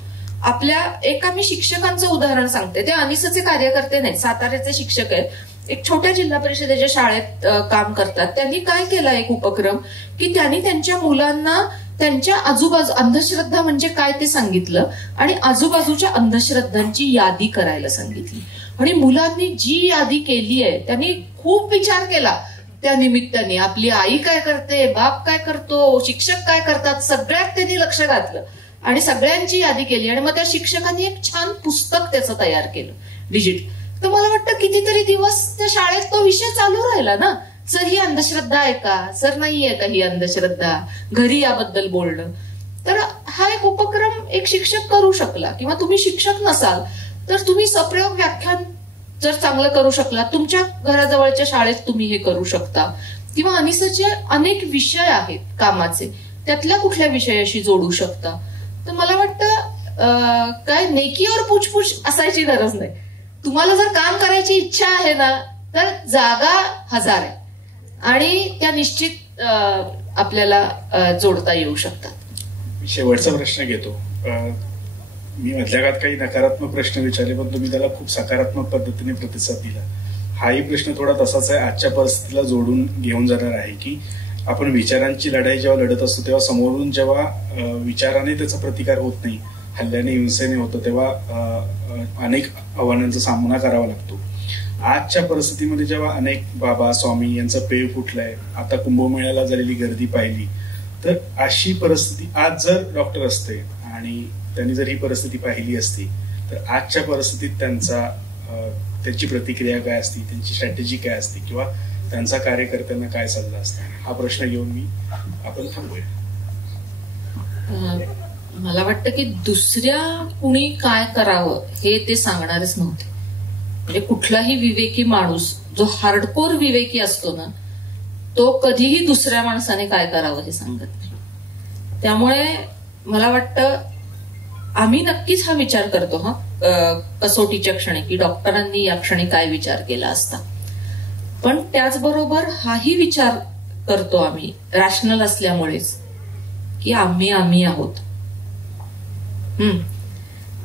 एका मी शिक्षकांचं उदाहरण सांगते. ते अनिसचे कार्यकर्ते नाहीत, साताऱ्याचे शिक्षक आहेत, एक छोट्या जिल्हा परिषदेच्या शाळेत काम करतात. त्यांनी काय केलं एक उपक्रम की त्यांनी त्यांच्या मुलांना त्यांच्या आजूबाजू अंधश्रद्धा म्हणजे काय ते सांगितलं आणि आजूबाजूच्या अंधश्रद्धांची यादी करायला सांगितली. आणि मुलांनी जी यादी केली आहे त्यांनी खूप विचार केला. त्या निमित्ताने आपली आई काय करते, बाप काय करतो, शिक्षक काय करतात, सगळ्यात त्यांनी लक्ष घातलं आणि सगळ्यांची यादी केली. आणि मग त्या शिक्षकांनी एक छान पुस्तक त्याचं तयार केलं डिजिटल. तर मला वाटतं कितीतरी दिवस त्या शाळेत तो विषय चालू राहिला ना. सर ही अंधश्रद्धा आहे का, सर नाही आहे का ही अंधश्रद्धा, घरी याबद्दल बोलणं. तर हा एक उपक्रम एक शिक्षक करू शकला. किंवा तुम्ही शिक्षक नसाल तर तुम्ही सप्रयोग व्याख्यान जर चांगलं करू शकला, तुमच्या घराजवळच्या शाळेत तुम्ही हे करू शकता. किंवा अनिसचे अनेक विषय आहेत कामाचे, त्यातल्या कुठल्या विषयाशी जोडू शकता. तर मला वाटतं काय नेकीवर पूछपूछ असायची गरज नाही. तुम्हाला जर काम करायची इच्छा आहे ना तर जागा 1000 आहे आणि त्या निश्चित आपल्याला जोडता येऊ शकतात. शेवटचा प्रश्न घेतो. मी मधल्या काळात काही नकारात्मक प्रश्न विचारले पण तुम्ही त्याला खूप सकारात्मक पद्धतीने प्रतिसाद दिला. हाही प्रश्न थोडा तसाच आहे, आजच्या परिस्थितीला जोडून घेऊन जाणार आहे की आपण विचारांची लढाई जेव्हा लढत असतो तेव्हा समोरून जेव्हा विचाराने त्याचा प्रतिकार होत नाही, हल्ल्याने हिंसेने होतो, तेव्हा अनेक आव्हानांचा सामना करावा लागतो. आजच्या परिस्थितीमध्ये जेव्हा अनेक बाबा स्वामी यांचं पेव फुटलंय, आता कुंभमेळ्याला झालेली गर्दी पाहिली, तर अशी परिस्थिती आज जर डॉक्टर असते आणि त्यांनी जर ही परिस्थिती पाहिली असती तर आजच्या परिस्थितीत त्यांची प्रतिक्रिया काय असती, त्यांची स्ट्रॅटेजी काय असती किंवा त्यांचा कार्यकर्त्यांना काय सल्ला असता, हा प्रश्न घेऊन आपण थांबूया. मला वाटतं की दुसऱ्या कुणी काय करावं हे ते सांगणारच नव्हते. म्हणजे कुठलाही विवेकी माणूस जो हार्डकोर विवेकी असतो ना तो कधीही दुसऱ्या माणसाने काय करावं हे सांगत नाही. त्यामुळे मला वाटतं आम्ही नक्कीच हा विचार करतो कसोटीच्या क्षणी की डॉक्टरांनी या क्षणी काय विचार केला असता. पण त्याचबरोबर हाही विचार करतो आम्ही रॅशनल असल्यामुळेच की आम्ही आहोत.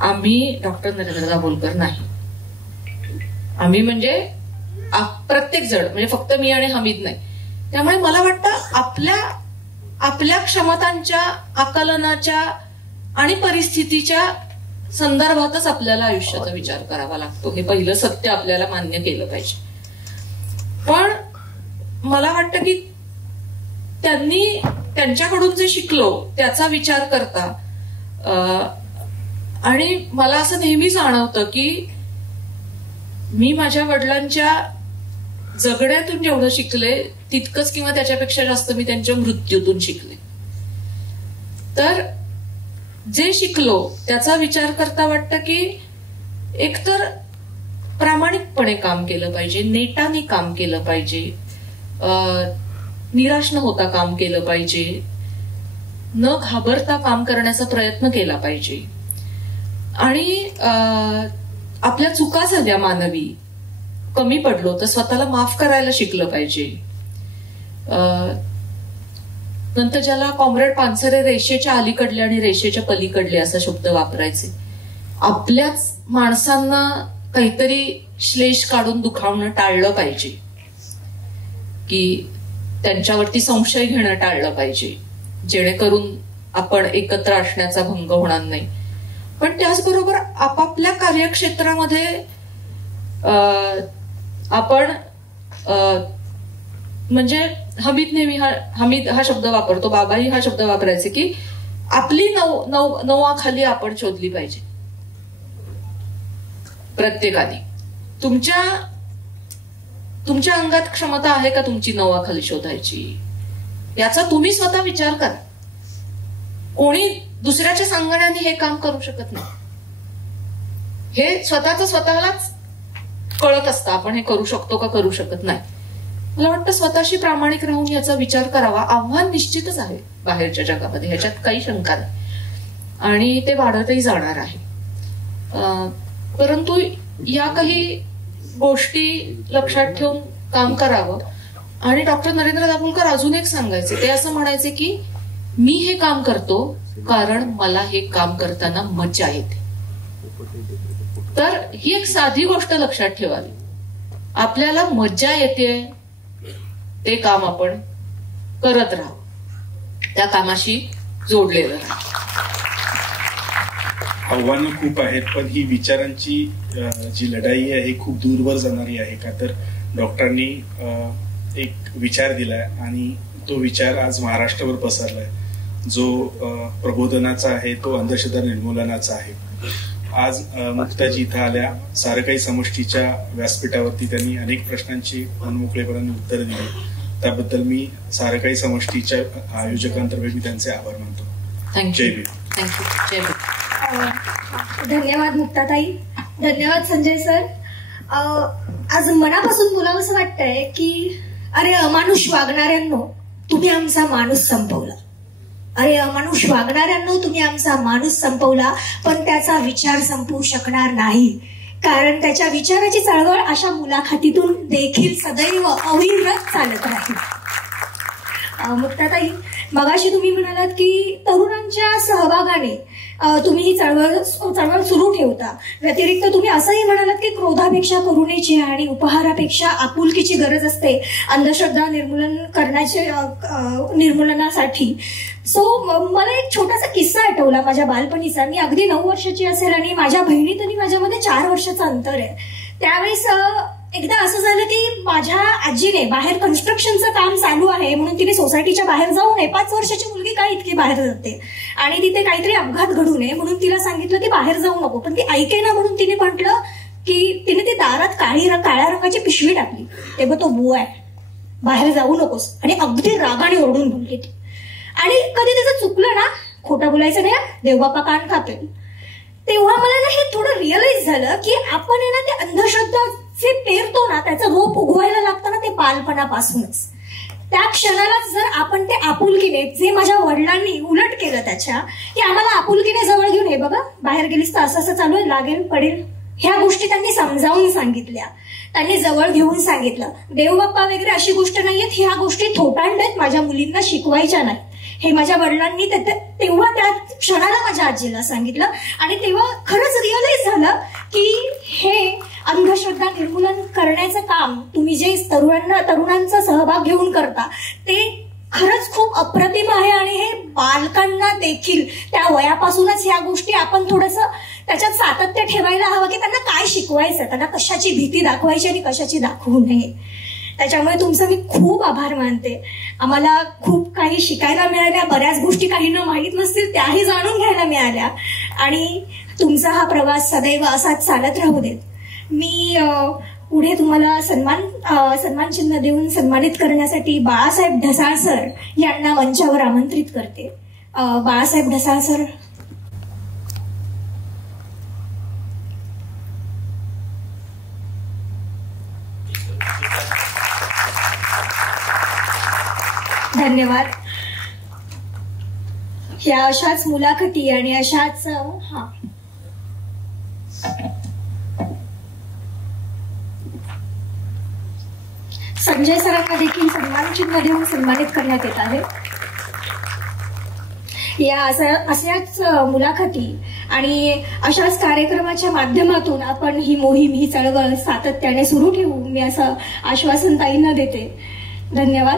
आम्ही डॉक्टर नरेंद्र दाभोलकर नाही. आम्ही म्हणजे प्रत्येक जण, म्हणजे फक्त मी आणि हमीद नाही. त्यामुळे मला वाटतं आपल्या क्षमतांच्या आकलनाच्या आणि परिस्थितीच्या संदर्भातच आपल्याला आयुष्याचा विचार करावा लागतो. हे पहिलं सत्य आपल्याला मान्य केलं पाहिजे. पण मला वाटतं की त्यांच्याकडून जे शिकलो त्याचा विचार करता आणि मला असं नेहमी जाणवतं की मी माझ्या वडिलांच्या जगण्यातून जेवढं शिकले तितकंच किंवा त्याच्यापेक्षा जास्त मी त्यांच्या मृत्यूतून शिकले. तर जे शिकलो त्याचा विचार करता वाटतं की एकतर प्रामाणिकपणे काम केलं पाहिजे, नेटाने काम केलं पाहिजे, निराश न होता काम केलं पाहिजे, न घाबरता काम करण्याचा प्रयत्न केला पाहिजे. आणि आपल्या चुका झाल्या, मानवी कमी पडलो तर स्वतःला माफ करायला शिकलं पाहिजे. नंतर ज्याला कॉम्रेड पानसरे रेषेच्या अलीकडले आणि रेषेच्या पलीकडले असा शब्द वापरायचे. आपल्याच माणसांना काहीतरी श्लेष काढून दुखावणं टाळलं पाहिजे, की त्यांच्यावरती संशय घेणं टाळलं पाहिजे, जेणेकरून आपण एकत्र असण्याचा भंग होणार नाही. पण त्याचबरोबर आपापल्या कार्यक्षेत्रामध्ये आपण म्हणजे हमीद हा शब्द वापरतो, बाबाही हा शब्द वापरायचे की आपली नौवाखाली आपण शोधली पाहिजे. प्रत्येकाने तुमच्या अंगात क्षमता आहे का तुमची नौवाखाली शोधायची, याचा तुम्ही स्वतः विचार करा. कोणी दुसऱ्याच्या सांगण्याने हे काम करू शकत नाही. हे स्वतःलाच कळत असतं आपण हे करू शकतो का करू शकत नाही. मला वाटतं स्वतःशी प्रामाणिक राहून याचा विचार करावा. आव्हान निश्चितच आहे बाहेरच्या जगामध्ये, ह्याच्यात काही शंका नाही, आणि ते वाढतही जाणार आहे. परंतु या काही गोष्टी लक्षात ठेवून काम करावं. आणि डॉक्टर नरेंद्र दाभोलकर अजून एक सांगायचे, ते असं म्हणायचे की मी हे काम करतो कारण मला हे काम करताना मजा येते. तर ही एक साधी गोष्ट लक्षात ठेवावी. आपल्याला मजा येते ते काम आपण करत राहू, त्या कामाशी जोडलेलं आहे. आव्हानं खूप आहेत, पण ही विचारांची जी लढाई आहे ही खूप दूरवर जाणारी आहे. का तर डॉक्टरांनी एक विचार दिलाय आणि तो विचार आज महाराष्ट्रावर पसरलाय, जो प्रबोधनाचा आहे, तो अंधश्रद्धा निर्मूलनाचा आहे. आज मुक्ताजी इथं आल्या, सारं काही समष्टीच्या व्यासपीठावरती त्यांनी अनेक प्रश्नांची मनमोकळेपणाने उत्तर दिली. त्याबद्दल मी सारं काही समष्टीच्या आयोजकांतर्फे मी त्यांचे आभार मानतो. जय भीम. थँक्यू. जय भीम. धन्यवाद मुक्ताताई, धन्यवाद संजय सर. आज मनापासून बोलावंसं वाटतंय की अरे अमानुष वागणाऱ्यांनो, तुम्ही आमचा माणूस संपवला. अरे अमानुष वागणाऱ्यांनो, तुम्ही आमचा माणूस संपवला, पण त्याचा विचार संपवू शकणार नाही, कारण त्याच्या विचाराची चळवळ अशा मुलाखतीतून देखील सदैव अविरत चालत राहील. मुक्ताताई, मगाशी तुम्ही म्हणालात की तरुणांच्या सहभागाने तुम्ही ही चळवळ सुरू ठेवता. व्यतिरिक्त तुम्ही असंही म्हणालात की क्रोधापेक्षा करुणेची आणि उपहारापेक्षा आपुलकीची गरज असते अंधश्रद्धा निर्मूलनासाठी. सो मला एक छोटासा किस्सा आठवला माझ्या बालपणीचा. मी अगदी 9 वर्षाची असेल आणि माझ्या बहिणीत आणि माझ्यामध्ये 4 वर्षाचं अंतर आहे. त्यावेळेस एकदा असं झालं की माझ्या आजीने बाहेर कन्स्ट्रक्शनचं काम चालू आहे म्हणून तिने सोसायटीच्या बाहेर जाऊ नये. 5 वर्षाची मुलगी काय इतकी बाहेर जाते आणि तिथे काहीतरी अपघात घडू नये म्हणून तिला सांगितलं की बाहेर जाऊ नको. पण ती ऐके ना म्हणून तिने म्हटलं की तिने ती दारात काळ्या रंगाची पिशवी टाकली. तेव्हा तो बुवा आहे, बाहेर जाऊ नकोस, आणि अगदी रागाने ओरडून बोलली ती. आणि कधी त्याचं चुकलं ना, खोटं बोलायचं नाही, देवबापा कान खातील. तेव्हा मला ना हे थोडं रिअलाइज झालं की आपण आहे ना ते अंधश्रद्धाचे पेरतो ना, त्याचं रोप उगवायला लागतं ना ते बालपणापासूनच. त्या क्षणालाच जर आपण ते आपुलकीने, जे माझ्या वडिलांनी उलट केलं त्याच्या, की आम्हाला आपुलकीने जवळ घेऊन, हे बघा बाहेर गेलीस तर असं असं चालू आहे, लागेल पडेल, ह्या गोष्टी त्यांनी समजावून सांगितल्या, त्यांनी जवळ घेऊन सांगितलं. देवबाप्पा वगैरे अशी गोष्ट नाहीयेत, ह्या गोष्टी थोटांड आहेत, माझ्या मुलींना शिकवायच्या नाही, हे माझ्या वडिलांनी तेव्हा त्या क्षणाला माझ्या आजीला सांगितलं. आणि तेव्हा खरंच रिअलाइज झालं की हे अंधश्रद्धा निर्मूलन करण्याचं काम तुम्ही जे तरुणांचा सहभाग घेऊन करता ते खरंच खूप अप्रतिम आहे. आणि हे बालकांना देखील त्या वयापासूनच ह्या गोष्टी आपण थोडंसं त्याच्यात सातत्य ठेवायला हवं की त्यांना काय शिकवायचं, त्यांना कशाची भीती दाखवायची आणि कशाची दाखवू नये. त्याच्यामुळे तुमचं मी खूप आभार मानते. आम्हाला खूप काही शिकायला मिळाल्या, बऱ्याच गोष्टी काहींना माहीत नसतील त्याही जाणून घ्यायला मिळाल्या, आणि तुमचा हा प्रवास सदैव असाच चालत राहू देत. मी पुढे तुम्हाला सन्मान चिन्ह देऊन सन्मानित करण्यासाठी बाळासाहेब ढसाळ सर यांना मंचावर आमंत्रित करते. बाळासाहेब ढसाळ सर. धन्यवाद. ह्या अशाच मुलाखती आणि अशाच संजय सरांना देखील सन्मान चिन्ह देऊन सन्मानित करण्यात येत आहे. या अशाच मुलाखती आणि अशाच कार्यक्रमाच्या माध्यमातून आपण ही मोहीम, ही चळवळ सातत्याने सुरू ठेवू, मी असं आश्वासन ताईंना देते. धन्यवाद.